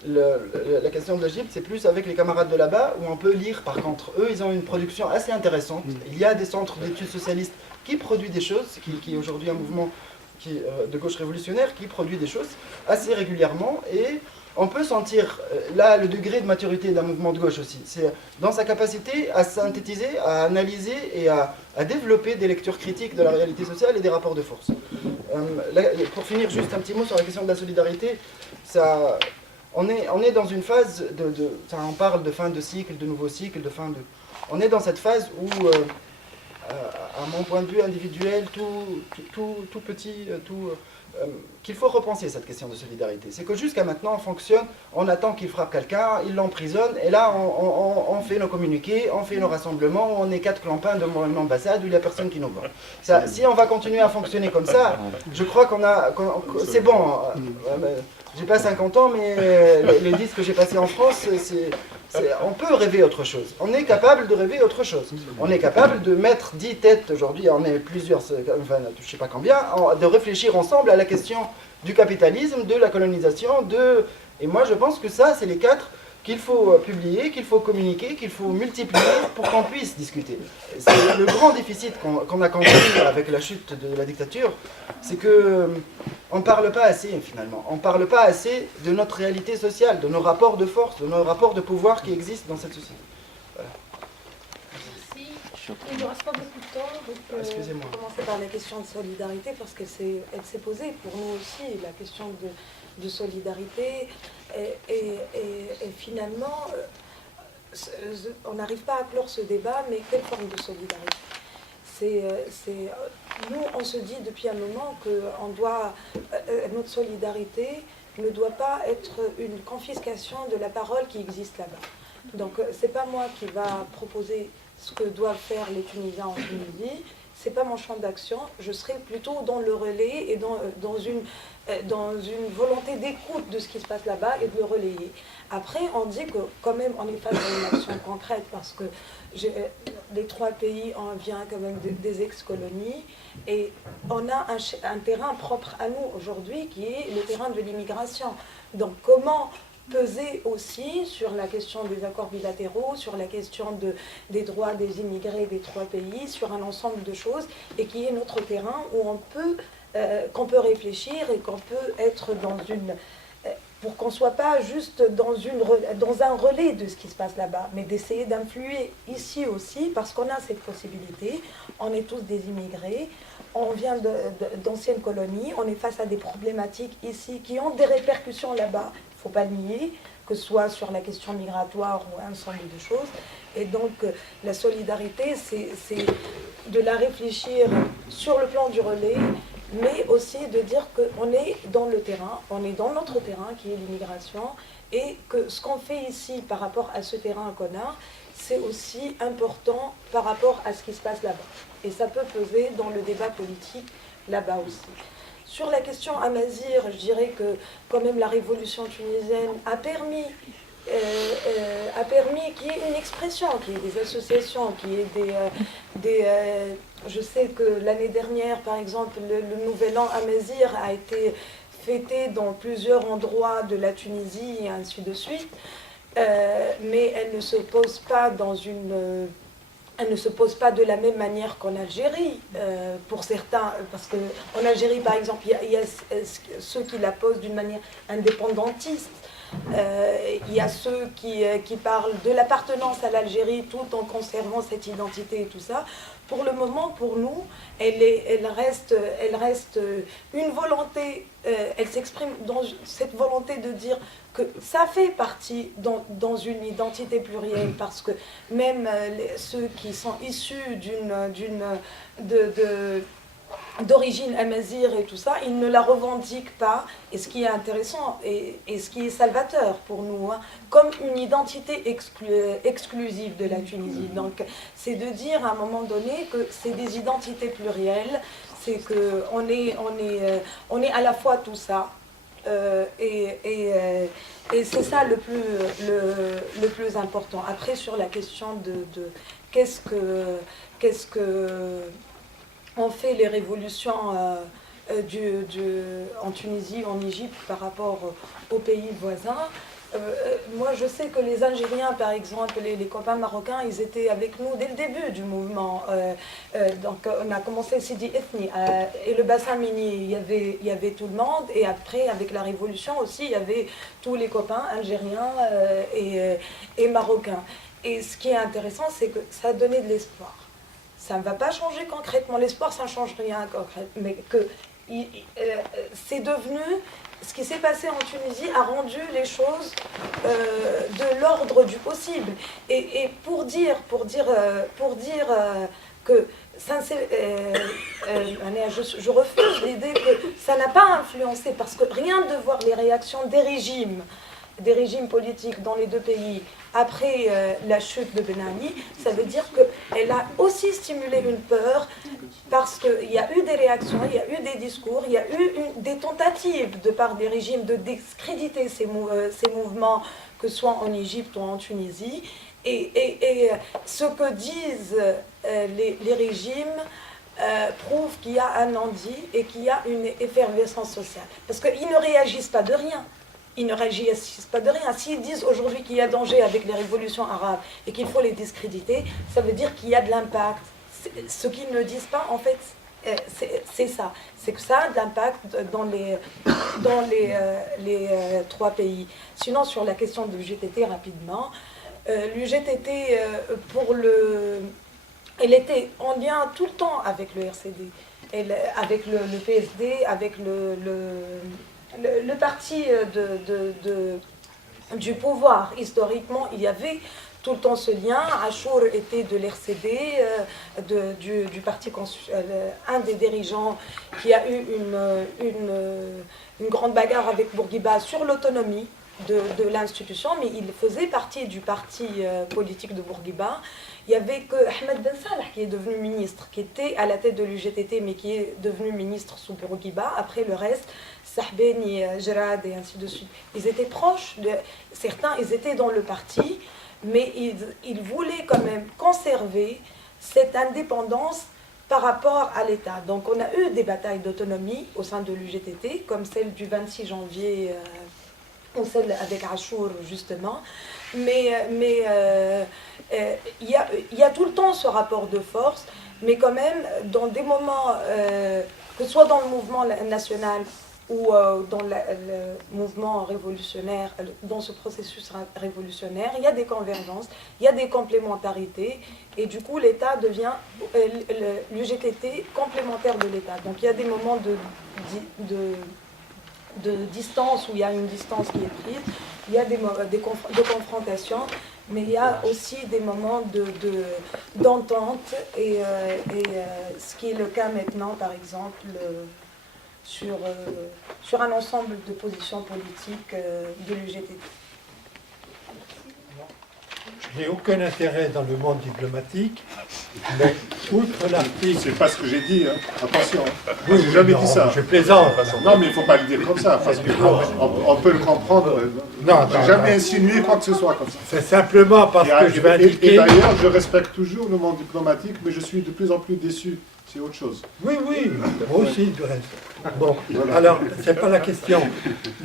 La question de l'Égypte, c'est plus avec les camarades de là-bas, où on peut lire, par contre. Eux, ils ont une production assez intéressante. Il y a des centres d'études socialistes qui produisent des choses, qui est aujourd'hui un mouvement de gauche révolutionnaire, qui produit des choses assez régulièrement, et on peut sentir là le degré de maturité d'un mouvement de gauche aussi. C'est dans sa capacité à synthétiser, à analyser et à développer des lectures critiques de la réalité sociale et des rapports de force. Pour finir, juste un petit mot sur la question de la solidarité. On est dans une phase on parle de fin de cycle, de nouveau cycle, on est dans cette phase où, à mon point de vue individuel, tout petit, qu'il faut repenser cette question de solidarité. C'est que jusqu'à maintenant, on fonctionne, on attend qu'il frappe quelqu'un, il l'emprisonne, et là, on fait nos communiqués, on fait nos rassemblements, on est 4 clampins devant une ambassade où il n'y a personne qui nous voit. Si on va continuer à fonctionner comme ça, je crois c'est bon. J'ai pas 50 ans, mais les 10 que j'ai passés en France, on peut rêver autre chose. On est capable de rêver autre chose. On est capable de mettre 10 têtes, aujourd'hui on est plusieurs, enfin je sais pas combien, de réfléchir ensemble à la question du capitalisme, de la colonisation, et moi je pense que ça, c'est les 4 qu'il faut publier, qu'il faut communiquer, qu'il faut multiplier pour qu'on puisse discuter. C'est le grand déficit qu'on a compris avec la chute de la dictature, c'est que on ne parle pas assez finalement. On ne parle pas assez de notre réalité sociale, de nos rapports de force, de nos rapports de pouvoir qui existent dans cette société. Voilà. Merci. Il ne reste pas beaucoup de temps, donc excusez-moi. On va commencer par la question de solidarité, parce qu'elle s'est posée pour nous aussi, la question de solidarité. Et finalement, on n'arrive pas à clore ce débat, mais quelle forme de solidarité ? Nous, on se dit depuis un moment que notre solidarité ne doit pas être une confiscation de la parole qui existe là-bas. Donc, c'est pas moi qui va proposer ce que doivent faire les Tunisiens en Tunisie. C'est pas mon champ d'action. Je serai plutôt dans le relais et dans une volonté d'écoute de ce qui se passe là-bas et de le relayer. Après, on dit que quand même on est face à une action concrète parce que les 3 pays, on vient quand même des ex-colonies et on a un terrain propre à nous aujourd'hui qui est le terrain de l'immigration. Donc comment peser aussi sur la question des accords bilatéraux, sur la question des droits des immigrés des 3 pays, sur un ensemble de choses, et qui est notre terrain où qu'on peut réfléchir et qu'on peut être dans une... pour qu'on ne soit pas juste dans un relais de ce qui se passe là-bas, mais d'essayer d'influer ici aussi, parce qu'on a cette possibilité. On est tous des immigrés, on vient d'anciennes colonies, on est face à des problématiques ici qui ont des répercussions là-bas, il ne faut pas le nier, que ce soit sur la question migratoire ou un ensemble de choses. Et donc la solidarité, c'est de la réfléchir sur le plan du relais, mais aussi de dire qu'on est dans le terrain, on est dans notre terrain qui est l'immigration, et que ce qu'on fait ici par rapport à ce terrain qu'on a, c'est aussi important par rapport à ce qui se passe là-bas. Et ça peut peser dans le débat politique là-bas aussi. Sur la question Amazir, je dirais que quand même la révolution tunisienne a permis qu'il y ait une expression, qu'il y ait des associations, qu'il y ait je sais que l'année dernière, par exemple, le Nouvel An Amazir a été fêté dans plusieurs endroits de la Tunisie et ainsi de suite, mais elle ne se pose pas elle ne se pose pas de la même manière qu'en Algérie, pour certains, parce qu'en Algérie, par exemple, il y a ceux qui la posent d'une manière indépendantiste. Il y a ceux qui parlent de l'appartenance à l'Algérie tout en conservant cette identité et tout ça. Pour le moment, pour nous, elle reste une volonté, elle s'exprime dans cette volonté de dire que ça fait partie dans une identité plurielle, parce que même ceux qui sont issus d'origine amazigh et tout ça, ils ne la revendiquent pas, et ce qui est intéressant et ce qui est salvateur pour nous, hein, comme une identité exclusive de la Tunisie. Donc c'est de dire à un moment donné que c'est des identités plurielles, c'est qu'on est à la fois tout ça, et c'est ça le plus important. Après, sur la question de qu'est-ce que on fait les révolutions en Tunisie, en Égypte par rapport aux pays voisins. Moi, je sais que les Algériens, par exemple, les copains marocains, ils étaient avec nous dès le début du mouvement. Donc, on a commencé Sidi Ethni et le bassin minier, il y avait tout le monde. Et après, avec la révolution aussi, il y avait tous les copains algériens et marocains. Et ce qui est intéressant, c'est que ça a donné de l'espoir. Ça ne va pas changer concrètement. L'espoir, ça ne change rien concrètement. Mais que c'est devenu... Ce qui s'est passé en Tunisie a rendu les choses de l'ordre du possible. Et pour dire que je refuse l'idée que ça n'a pas influencé, parce que rien de voir les réactions des régimes politiques dans les deux pays après la chute de Ben Ali, ça veut dire qu'elle a aussi stimulé une peur, parce qu'il y a eu des réactions, il y a eu des discours, il y a eu des tentatives de part des régimes de discréditer ces mouvements, que ce soit en Égypte ou en Tunisie. Et ce que disent les régimes prouve qu'il y a un non-dit et qu'il y a une effervescence sociale. Parce qu'ils ne réagissent pas de rien. Ils ne réagissent pas de rien. S'ils disent aujourd'hui qu'il y a danger avec les révolutions arabes et qu'il faut les discréditer, ça veut dire qu'il y a de l'impact. Ce qu'ils ne disent pas, en fait, c'est ça. C'est que ça a de l'impact dans les 3 pays. Sinon, sur la question de l'UGTT, rapidement, l'UGTT, elle était en lien tout le temps avec le RCD, avec le PSD, avec le parti du pouvoir. Historiquement, il y avait tout le temps ce lien. Achour était de l'RCD, du parti un des dirigeants qui a eu une grande bagarre avec Bourguiba sur l'autonomie de l'institution, mais il faisait partie du parti politique de Bourguiba. Il n'y avait que Ahmed Ben Salah qui est devenu ministre, qui était à la tête de l'UGTT, mais qui est devenu ministre sous Bourguiba. Après le reste, Sahbeni, Gerad et ainsi de suite. Ils étaient proches, certains, ils étaient dans le parti, mais ils voulaient quand même conserver cette indépendance par rapport à l'État. Donc on a eu des batailles d'autonomie au sein de l'UGTT, comme celle du 26 janvier ou celle avec Achour justement, mais il y a tout le temps ce rapport de force, mais quand même dans des moments, que ce soit dans le mouvement national ou dans le mouvement révolutionnaire, dans ce processus révolutionnaire, il y a des convergences, il y a des complémentarités, et du coup l'État devient, l'UGTT complémentaire de l'État. Donc il y a des moments de distance où il y a une distance qui est prise, il y a de confrontation, mais il y a aussi des moments d'entente, et ce qui est le cas maintenant, par exemple, sur un ensemble de positions politiques de l'UGTT. Je n'ai aucun intérêt dans le monde diplomatique, mais outre l'article... C'est pas ce que j'ai dit, hein. Attention. Oui, J'ai jamais non, dit ça. je plaisante. Non, mais il ne faut pas le dire comme ça, parce qu'on peut le comprendre. Non, J'ai jamais insinué quoi que ce soit comme ça. C'est simplement parce que je vais indiquer... Et d'ailleurs, je respecte toujours le monde diplomatique, mais je suis de plus en plus déçu. C'est autre chose. Oui, moi aussi, du reste. Bon, alors, c'est pas la question.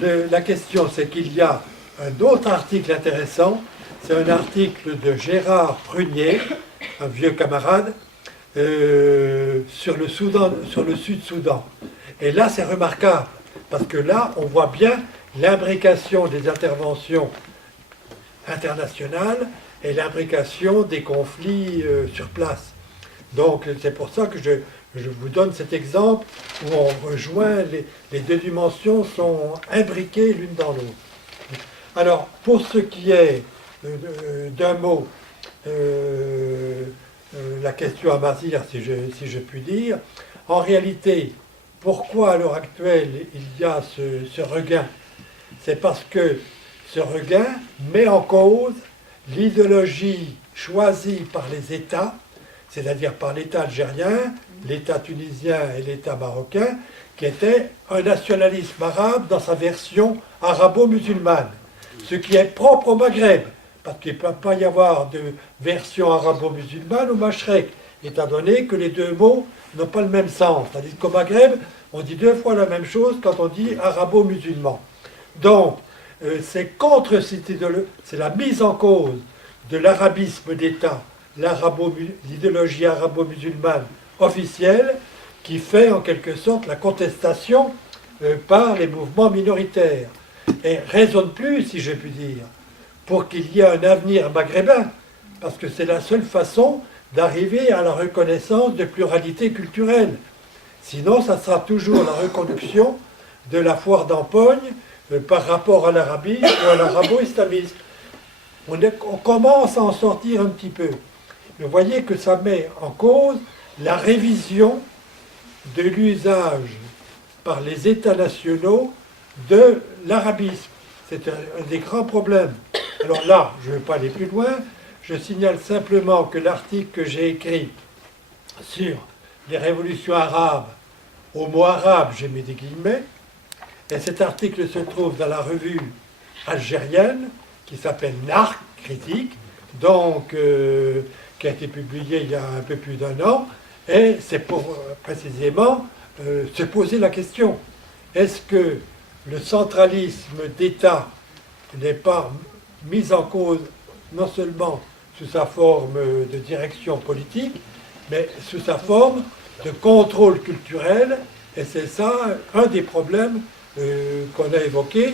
La question, c'est qu'il y a un autre article intéressant. C'est un article de Gérard Prunier, un vieux camarade, sur le Sud-Soudan. Et là, c'est remarquable, parce que là, on voit bien l'imbrication des interventions internationales et l'imbrication des conflits sur place. Donc, c'est pour ça que je vous donne cet exemple où on rejoint, les deux dimensions sont imbriquées l'une dans l'autre. Alors, pour ce qui est d'un mot, la question à Mazir, si je puis dire, en réalité, pourquoi à l'heure actuelle il y a ce regain? C'est parce que ce regain met en cause l'idéologie choisie par les États, c'est-à-dire par l'État algérien, l'État tunisien et l'État marocain, qui était un nationalisme arabe dans sa version arabo-musulmane, ce qui est propre au Maghreb, parce qu'il ne peut pas y avoir de version arabo-musulmane au Mashrek, étant donné que les deux mots n'ont pas le même sens. C'est-à-dire qu'au Maghreb, on dit deux fois la même chose quand on dit arabo-musulman. Donc, c'est contre c'est la mise en cause de l'arabisme d'État, l'idéologie arabo-musulmane officielle, qui fait en quelque sorte la contestation par les mouvements minoritaires. Et raisonne plus, si je puis dire, pour qu'il y ait un avenir maghrébin, parce que c'est la seule façon d'arriver à la reconnaissance de pluralité culturelle. Sinon, ça sera toujours la reconduction de la foire d'empoigne par rapport à l'arabisme ou à l'arabo-islamisme. On commence à en sortir un petit peu. Vous voyez que ça met en cause la révision de l'usage par les États nationaux de l'arabisme. C'est un des grands problèmes. Alors là, je ne vais pas aller plus loin, je signale simplement que l'article que j'ai écrit sur les révolutions arabes, au mot arabe, j'ai mis des guillemets, et cet article se trouve dans la revue algérienne, qui s'appelle Narc Critique, donc qui a été publiée il y a un peu plus d'1 an, et c'est pour précisément se poser la question, est-ce que le centralisme d'État n'est pas mis en cause non seulement sous sa forme de direction politique, mais sous sa forme de contrôle culturel, et c'est ça un des problèmes qu'on a évoqué,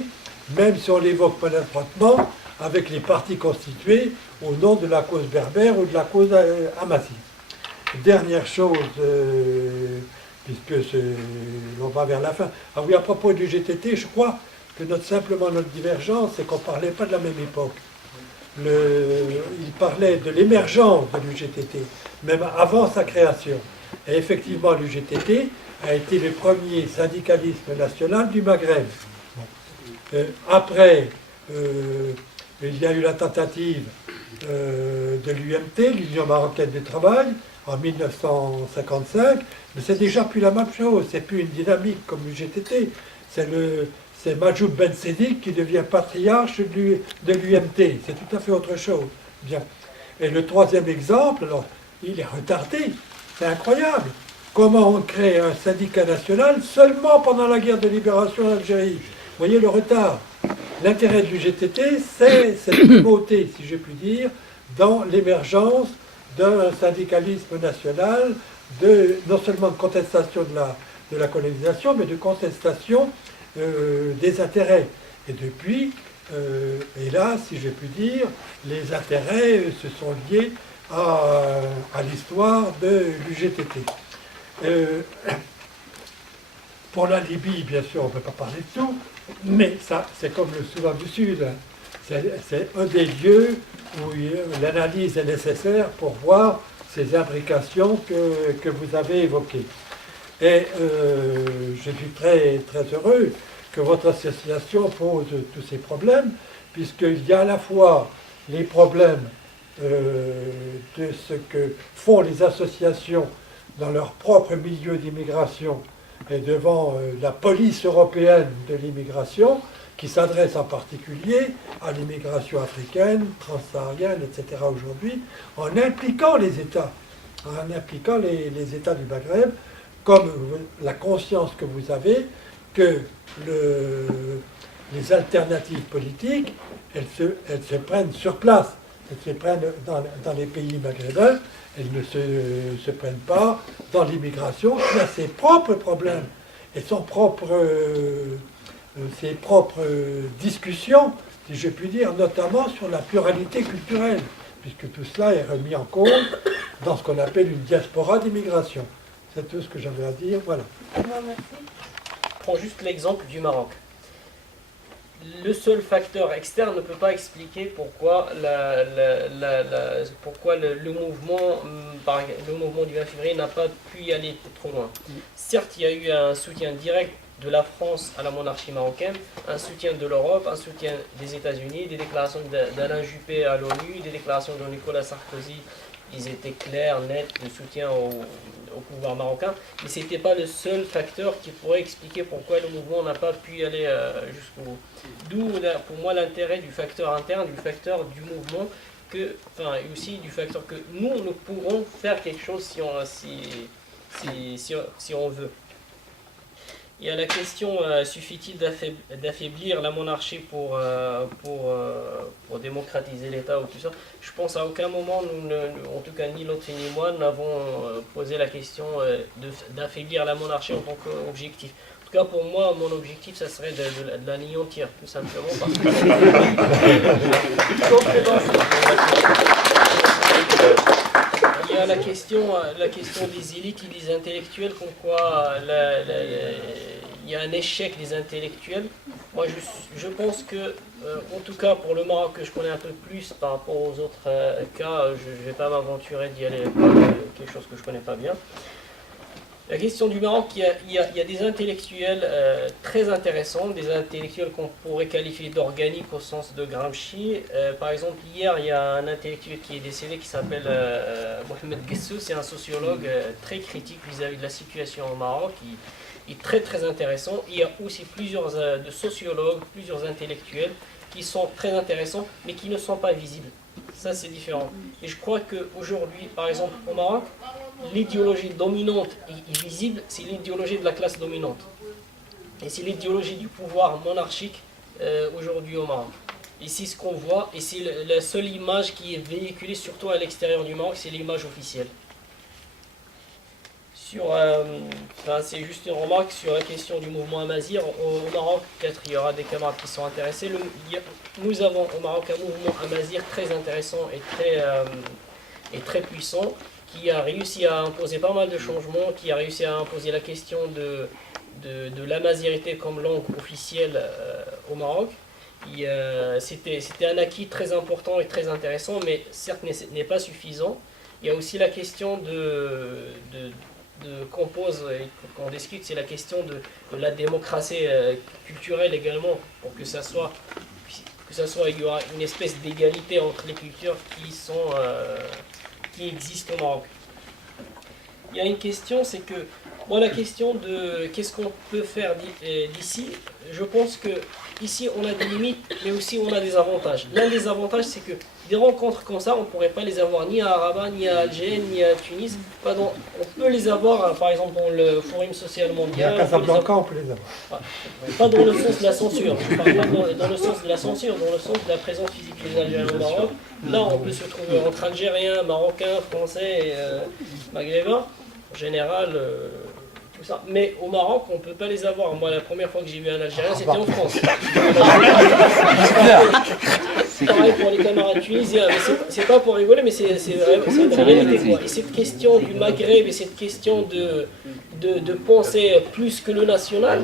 même si on l'évoque maladroitement, avec les partis constitués au nom de la cause berbère ou de la cause amazigh. Dernière chose, puisque on va vers la fin. Ah oui, à propos du GTT, je crois que simplement notre divergence, c'est qu'on ne parlait pas de la même époque. Il parlait de l'émergence de l'UGTT, même avant sa création. Et effectivement, l'UGTT a été le premier syndicalisme national du Maghreb. Bon. Après, il y a eu la tentative de l'UMT, l'Union marocaine du travail, en 1955, mais c'est déjà plus la même chose, c'est plus une dynamique comme l'UGTT, c'est Majoub Ben Sédik qui devient patriarche de l'UMT, c'est tout à fait autre chose. Bien. Et le troisième exemple, alors, il est retardé, c'est incroyable. Comment on crée un syndicat national seulement pendant la guerre de libération d'Algérie? Vous voyez le retard. l'intérêt du GTT, c'est cette primauté, si je puis dire, dans l'émergence d'un syndicalisme national, non seulement de contestation de la colonisation, mais de contestation des intérêts. Et depuis, hélas, si je puis dire, les intérêts se sont liés à l'histoire du GTT. Pour la Libye, bien sûr, on ne peut pas parler de tout, mais ça, c'est comme le Soudan du Sud. C'est un des lieux où l'analyse est nécessaire pour voir ces imbrications que vous avez évoquées. Et je suis très, très heureux que votre association pose tous ces problèmes, puisqu'il y a à la fois les problèmes de ce que font les associations dans leur propre milieu d'immigration et devant la police européenne de l'immigration, qui s'adresse en particulier à l'immigration africaine, transsaharienne, etc. aujourd'hui, en impliquant les États, les États du Maghreb, comme la conscience que vous avez que les alternatives politiques, elles se prennent sur place, elles se prennent dans les pays maghrébins, elles ne se prennent pas dans l'immigration, qui a ses propres problèmes et ses propres discussions, si je puis dire, notamment sur la pluralité culturelle, puisque tout cela est remis en cause dans ce qu'on appelle une diaspora d'immigration. C'est tout ce que j'avais à dire, voilà. Je prends juste l'exemple du Maroc. Le seul facteur externe ne peut pas expliquer pourquoi, pourquoi le mouvement du 20 février n'a pas pu y aller trop loin. Certes, il y a eu un soutien direct de la France à la monarchie marocaine, un soutien de l'Europe, un soutien des États-Unis, des déclarations d'Alain Juppé à l'ONU, des déclarations de Nicolas Sarkozy. Ils étaient clairs, nets, de soutien au pouvoir marocain, mais ce n'était pas le seul facteur qui pourrait expliquer pourquoi le mouvement n'a pas pu y aller jusqu'au bout. D'où, pour moi, l'intérêt du facteur interne, du facteur du mouvement, et aussi du facteur que nous pourrons faire quelque chose si on veut. Il y a la question, suffit-il d'affaiblir la monarchie pour démocratiser l'État ou tout ça? Je pense à aucun moment, en tout cas ni l'autre ni moi, n'avons posé la question d'affaiblir la monarchie en tant qu'objectif. En tout cas, pour moi, mon objectif, ça serait de l'anéantir, tout simplement. Parce que il y a la question des élites et des intellectuels, comme quoi il y a un échec des intellectuels. Moi, je pense que, en tout cas pour le Maroc, que je connais un peu plus par rapport aux autres cas, je ne vais pas m'aventurer d'y aller avec quelque chose que je ne connais pas bien. La question du Maroc, il y a des intellectuels très intéressants, des intellectuels qu'on pourrait qualifier d'organiques au sens de Gramsci. Par exemple, hier, il y a un intellectuel qui est décédé qui s'appelle Mohamed Guessou, c'est un sociologue très critique vis-à-vis de la situation au Maroc. Il est très très intéressant. Il y a aussi plusieurs de sociologues, plusieurs intellectuels qui sont très intéressants, mais qui ne sont pas visibles. Ça, c'est différent. Et je crois qu'aujourd'hui, par exemple, au Maroc, l'idéologie dominante et visible, c'est l'idéologie de la classe dominante. Et c'est l'idéologie du pouvoir monarchique aujourd'hui au Maroc. Et c'est ce qu'on voit, et c'est la seule image qui est véhiculée, surtout à l'extérieur du Maroc, c'est l'image officielle. C'est juste une remarque sur la question du mouvement Amazir. Au Maroc, peut-être il y aura des camarades qui sont intéressés. Nous avons au Maroc un mouvement Amazir très intéressant et très puissant, qui a réussi à imposer pas mal de changements, qui a réussi à imposer la question de l'amazirité comme langue officielle au Maroc. C'était un acquis très important et très intéressant, mais certes n'est pas suffisant. Il y a aussi la question qu'on pose et qu'on discute, c'est la question de la démocratie culturelle également, pour que ça soit, il y aura une espèce d'égalité entre les cultures qui existent au Maroc. Il y a une question, c'est que, moi la question de qu'est-ce qu'on peut faire d'ici, je pense que ici on a des limites, mais aussi on a des avantages. L'un des avantages, c'est que des rencontres comme ça, on ne pourrait pas les avoir ni à Rabat, ni à Alger, ni à Tunis. On peut les avoir, par exemple, dans le Forum social mondial. À Casablanca, on peut les avoir. Pas dans le sens de la censure, je parle pas dans le sens de la censure, dans le sens de la présence physique des Algériens au Maroc. Là, on peut se trouver entre Algériens, Marocains, Français et Maghrébins, en général, tout ça. Mais au Maroc, on ne peut pas les avoir. Moi, la première fois que j'ai vu un Algérien, c'était en France. C'est pareil pour les camarades tunisiens, mais c'est pas pour rigoler, mais c'est une réalité, quoi. Et cette question du Maghreb et cette question de penser plus que le national,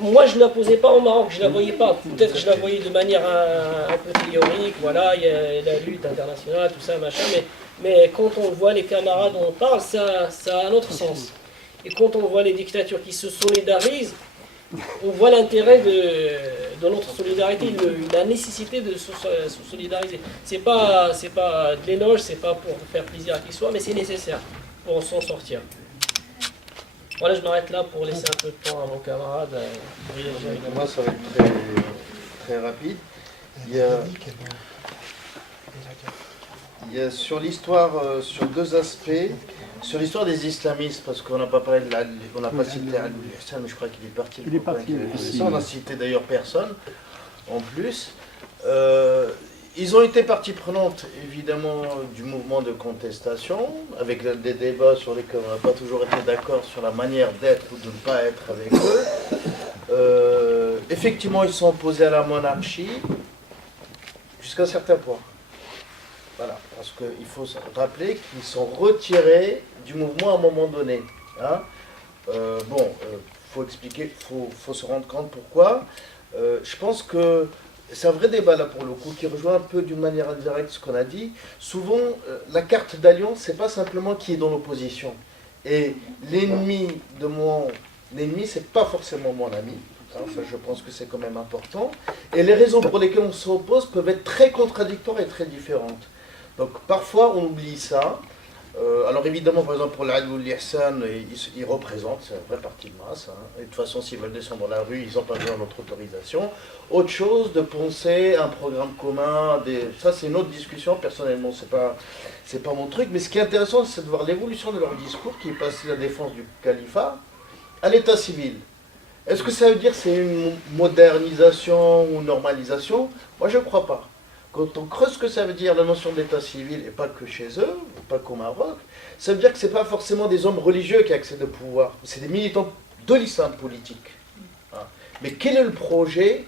moi je ne la posais pas au Maroc, je ne la voyais pas. Peut-être que je la voyais de manière un peu théorique, voilà, il y a la lutte internationale, tout ça, machin, mais quand on voit les camarades dont on parle, ça a un autre sens. Et quand on voit les dictatures qui se solidarisent, on voit l'intérêt de notre solidarité, la nécessité de se solidariser. C'est pas de l'éloge, c'est pas pour faire plaisir à qui que ce soit, mais c'est nécessaire pour s'en sortir. Voilà, je m'arrête là pour laisser un peu de temps à mon camarade. Moi, ça va être très, très rapide. Il y a sur l'histoire, sur deux aspects. Sur l'histoire des islamistes, parce qu'on n'a pas parlé on n'a pas cité Ali Hassan, mais je crois qu'il est parti. Il est parti. On n'a cité d'ailleurs personne, en plus. Ils ont été partie prenante, évidemment, du mouvement de contestation, avec des débats sur lesquels on n'a pas toujours été d'accord sur la manière d'être ou de ne pas être avec eux. Effectivement, ils sont opposés à la monarchie, jusqu'à un certain point. Voilà, parce qu'il faut se rappeler qu'ils sont retirés du mouvement à un moment donné. Hein. Faut expliquer, faut se rendre compte pourquoi. Je pense que c'est un vrai débat là pour le coup, qui rejoint un peu d'une manière indirecte ce qu'on a dit. Souvent, la carte d'alliance, c'est pas simplement qui est dans l'opposition. Et l'ennemi, c'est pas forcément mon ami. Hein, ça, je pense que c'est quand même important. Et les raisons pour lesquelles on s'oppose peuvent être très contradictoires et très différentes. Donc parfois on oublie ça. Alors évidemment, par exemple pour l'Ali ou l'Ihsan, ils représentent, c'est un vrai parti de masse. Hein. Et de toute façon, s'ils veulent descendre dans la rue, ils n'ont pas besoin de notre autorisation. Autre chose, de penser un programme commun, ça c'est une autre discussion, personnellement c'est pas mon truc. Mais ce qui est intéressant, c'est de voir l'évolution de leur discours qui est passé de la défense du califat à l'état civil. Est-ce que ça veut dire que c'est une modernisation ou normalisation? Moi je ne crois pas. Quand on creuse ce que ça veut dire, la notion d'état civil, et pas que chez eux, pas qu'au Maroc, ça veut dire que ce n'est pas forcément des hommes religieux qui accèdent au pouvoir, c'est des militants de l'islam politique. Hein. Mais quel est le projet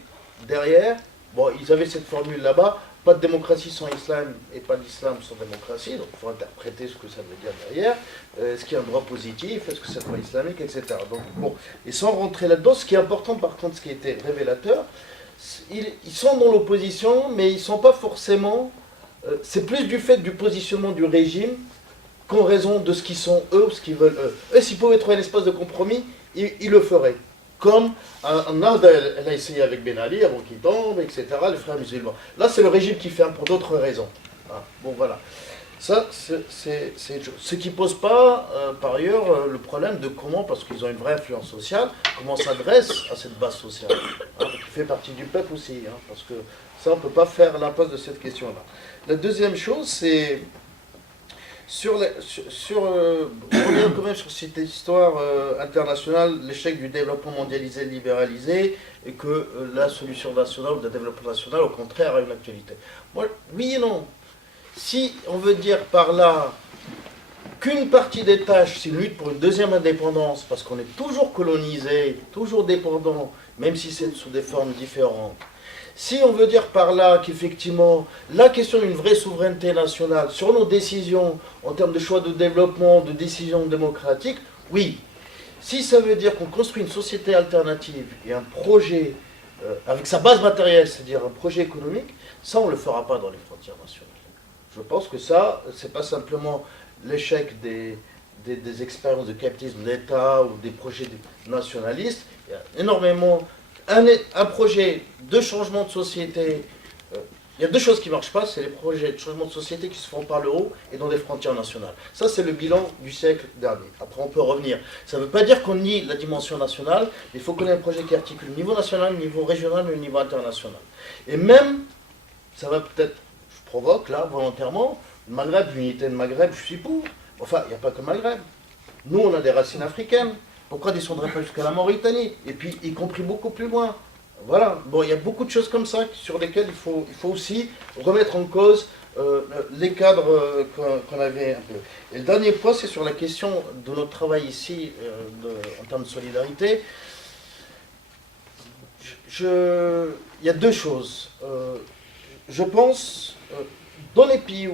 derrière? Bon, ils avaient cette formule là-bas, pas de démocratie sans islam et pas d'islam sans démocratie, donc il faut interpréter ce que ça veut dire derrière. Est-ce qu'il y a un droit positif? Est-ce que c'est un droit islamique, etc. Donc, bon, et sans rentrer là-dedans, ce qui est important par contre, ce qui était révélateur, ils sont dans l'opposition, mais ils ne sont pas forcément... c'est plus du fait du positionnement du régime qu'en raison de ce qu'ils sont eux ou ce qu'ils veulent eux. Eux, s'ils pouvaient trouver un espace de compromis, ils le feraient. Comme Nahda, elle a essayé avec Ben Ali avant qu'il tombe, etc., les frères musulmans. Là, c'est le régime qui fait pour d'autres raisons. Ah, bon, voilà. Ça, c'est ce qui ne pose pas, par ailleurs, le problème de comment, parce qu'ils ont une vraie influence sociale, comment on s'adresse à cette base sociale, hein, qui fait partie du peuple aussi, hein, parce que ça, on ne peut pas faire l'impasse de cette question-là. La deuxième chose, c'est on revient quand même sur cette histoire internationale, l'échec du développement mondialisé, libéralisé, et que la solution nationale ou le développement national, au contraire, a une actualité. Moi, oui et non. Si on veut dire par là qu'une partie des tâches, c'est une lutte pour une deuxième indépendance, parce qu'on est toujours colonisé, toujours dépendant, même si c'est sous des formes différentes. Si on veut dire par là qu'effectivement, la question d'une vraie souveraineté nationale sur nos décisions en termes de choix de développement, de décisions démocratiques, oui. Si ça veut dire qu'on construit une société alternative et un projet avec sa base matérielle, c'est-à-dire un projet économique, ça on ne le fera pas dans les frontières nationales. Je pense que ça, c'est pas simplement l'échec des expériences de capitalisme d'État ou des projets nationalistes. Il y a énormément un projet de changement de société Il y a deux choses qui ne marchent pas, c'est les projets de changement de société qui se font par le haut et dans des frontières nationales. Ça, c'est le bilan du siècle dernier. Après, on peut revenir. Ça ne veut pas dire qu'on nie la dimension nationale, mais il faut qu'on ait un projet qui articule le niveau national, le niveau régional et le niveau international. Et même, ça va peut-être, je provoque là, volontairement, le Maghreb, l'unité de Maghreb, je suis pour. Enfin, il n'y a pas que le Maghreb. Nous, on a des racines africaines. Pourquoi ne descendrait pas jusqu'à la Mauritanie? Et puis, y compris beaucoup plus loin. Voilà, bon, il y a beaucoup de choses comme ça sur lesquelles il faut aussi remettre en cause les cadres qu'on avait un peu. Et le dernier point, c'est sur la question de notre travail ici, en termes de solidarité. Il y a deux choses. Je pense, dans les pays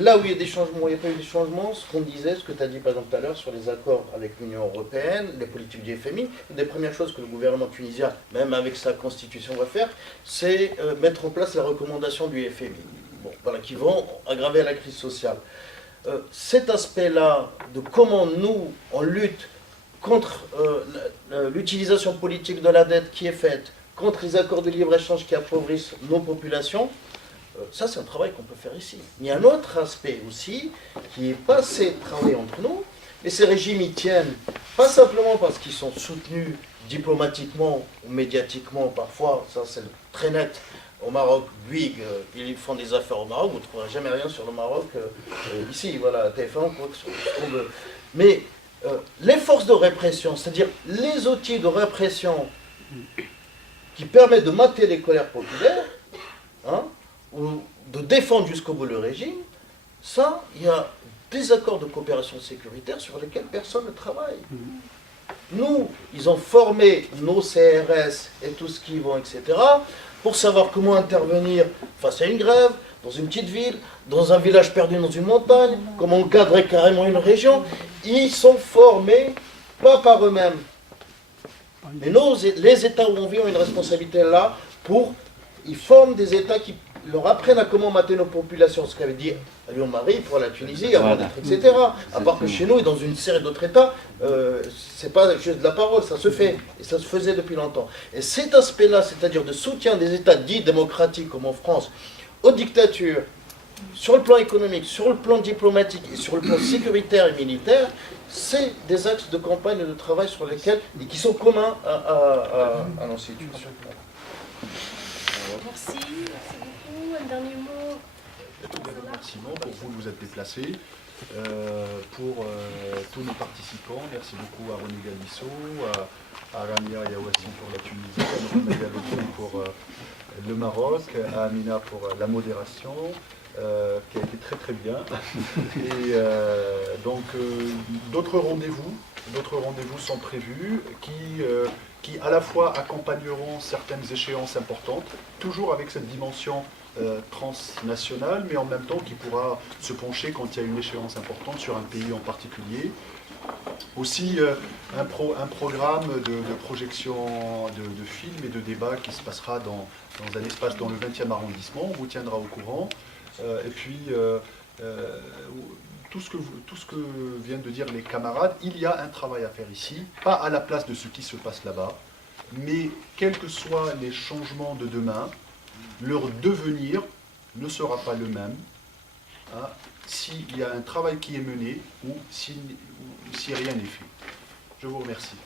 là où il y a des changements, où il n'y a pas eu des changements, ce qu'on disait, ce que tu as dit par exemple tout à l'heure sur les accords avec l'Union européenne, les politiques du FMI, une des premières choses que le gouvernement tunisien, même avec sa constitution, va faire, c'est mettre en place la recommandation du FMI, bon, voilà, qui vont aggraver la crise sociale. Cet aspect-là de comment nous, on lutte contre l'utilisation politique de la dette qui est faite, contre les accords de libre-échange qui appauvrissent nos populations, ça, c'est un travail qu'on peut faire ici. Il y a un autre aspect aussi, qui n'est pas assez travaillé entre nous, et ces régimes y tiennent, pas simplement parce qu'ils sont soutenus diplomatiquement ou médiatiquement parfois, ça c'est très net. Au Maroc, Bouygues, ils font des affaires au Maroc, vous ne trouverez jamais rien sur le Maroc ici, voilà, TF1, quoi que ce soit. Mais les forces de répression, c'est-à-dire les outils de répression qui permettent de mater les colères populaires, hein, ou de défendre jusqu'au bout le régime, ça, il y a des accords de coopération sécuritaire sur lesquels personne ne travaille. Nous, ils ont formé nos CRS et tout ce qui vont, etc., pour savoir comment intervenir face à une grève, dans une petite ville, dans un village perdu dans une montagne, comment encadrer carrément une région. Ils sont formés, pas par eux-mêmes. Mais les États où on vit ont une responsabilité là pour... Ils forment des États qui leur apprennent à comment mater nos populations, ce qu'avait dit Lyon-Marie pour la Tunisie, etc. À part que chez nous et dans une série d'autres États, c'est pas juste de la parole, ça se fait, et ça se faisait depuis longtemps. Et cet aspect-là, c'est-à-dire de soutien des États dits démocratiques comme en France, aux dictatures, sur le plan économique, sur le plan diplomatique et sur le plan sécuritaire et militaire, c'est des axes de campagne et de travail sur lesquels, et qui sont communs à nos situations. Merci beaucoup. Un dernier mot. Tout d'abord, merci pour vous de vous être déplacés. Pour tous nos participants, merci beaucoup à René Galisso, à Ramia Yawassi pour la Tunisie, à Mohamed Yaloumi pour le Maroc, à Amina pour la modération, qui a été très très bien. Et donc d'autres rendez-vous sont prévus qui à la fois accompagneront certaines échéances importantes, toujours avec cette dimension transnationale, mais en même temps qui pourra se pencher quand il y a une échéance importante sur un pays en particulier. Aussi un programme de projection de films et de débats qui se passera dans un espace dans le 20e arrondissement, on vous tiendra au courant. Et puis tout ce que viennent de dire les camarades, il y a un travail à faire ici, pas à la place de ce qui se passe là-bas, mais quels que soient les changements de demain, leur devenir ne sera pas le même, hein, s'il y a un travail qui est mené ou si rien n'est fait. Je vous remercie.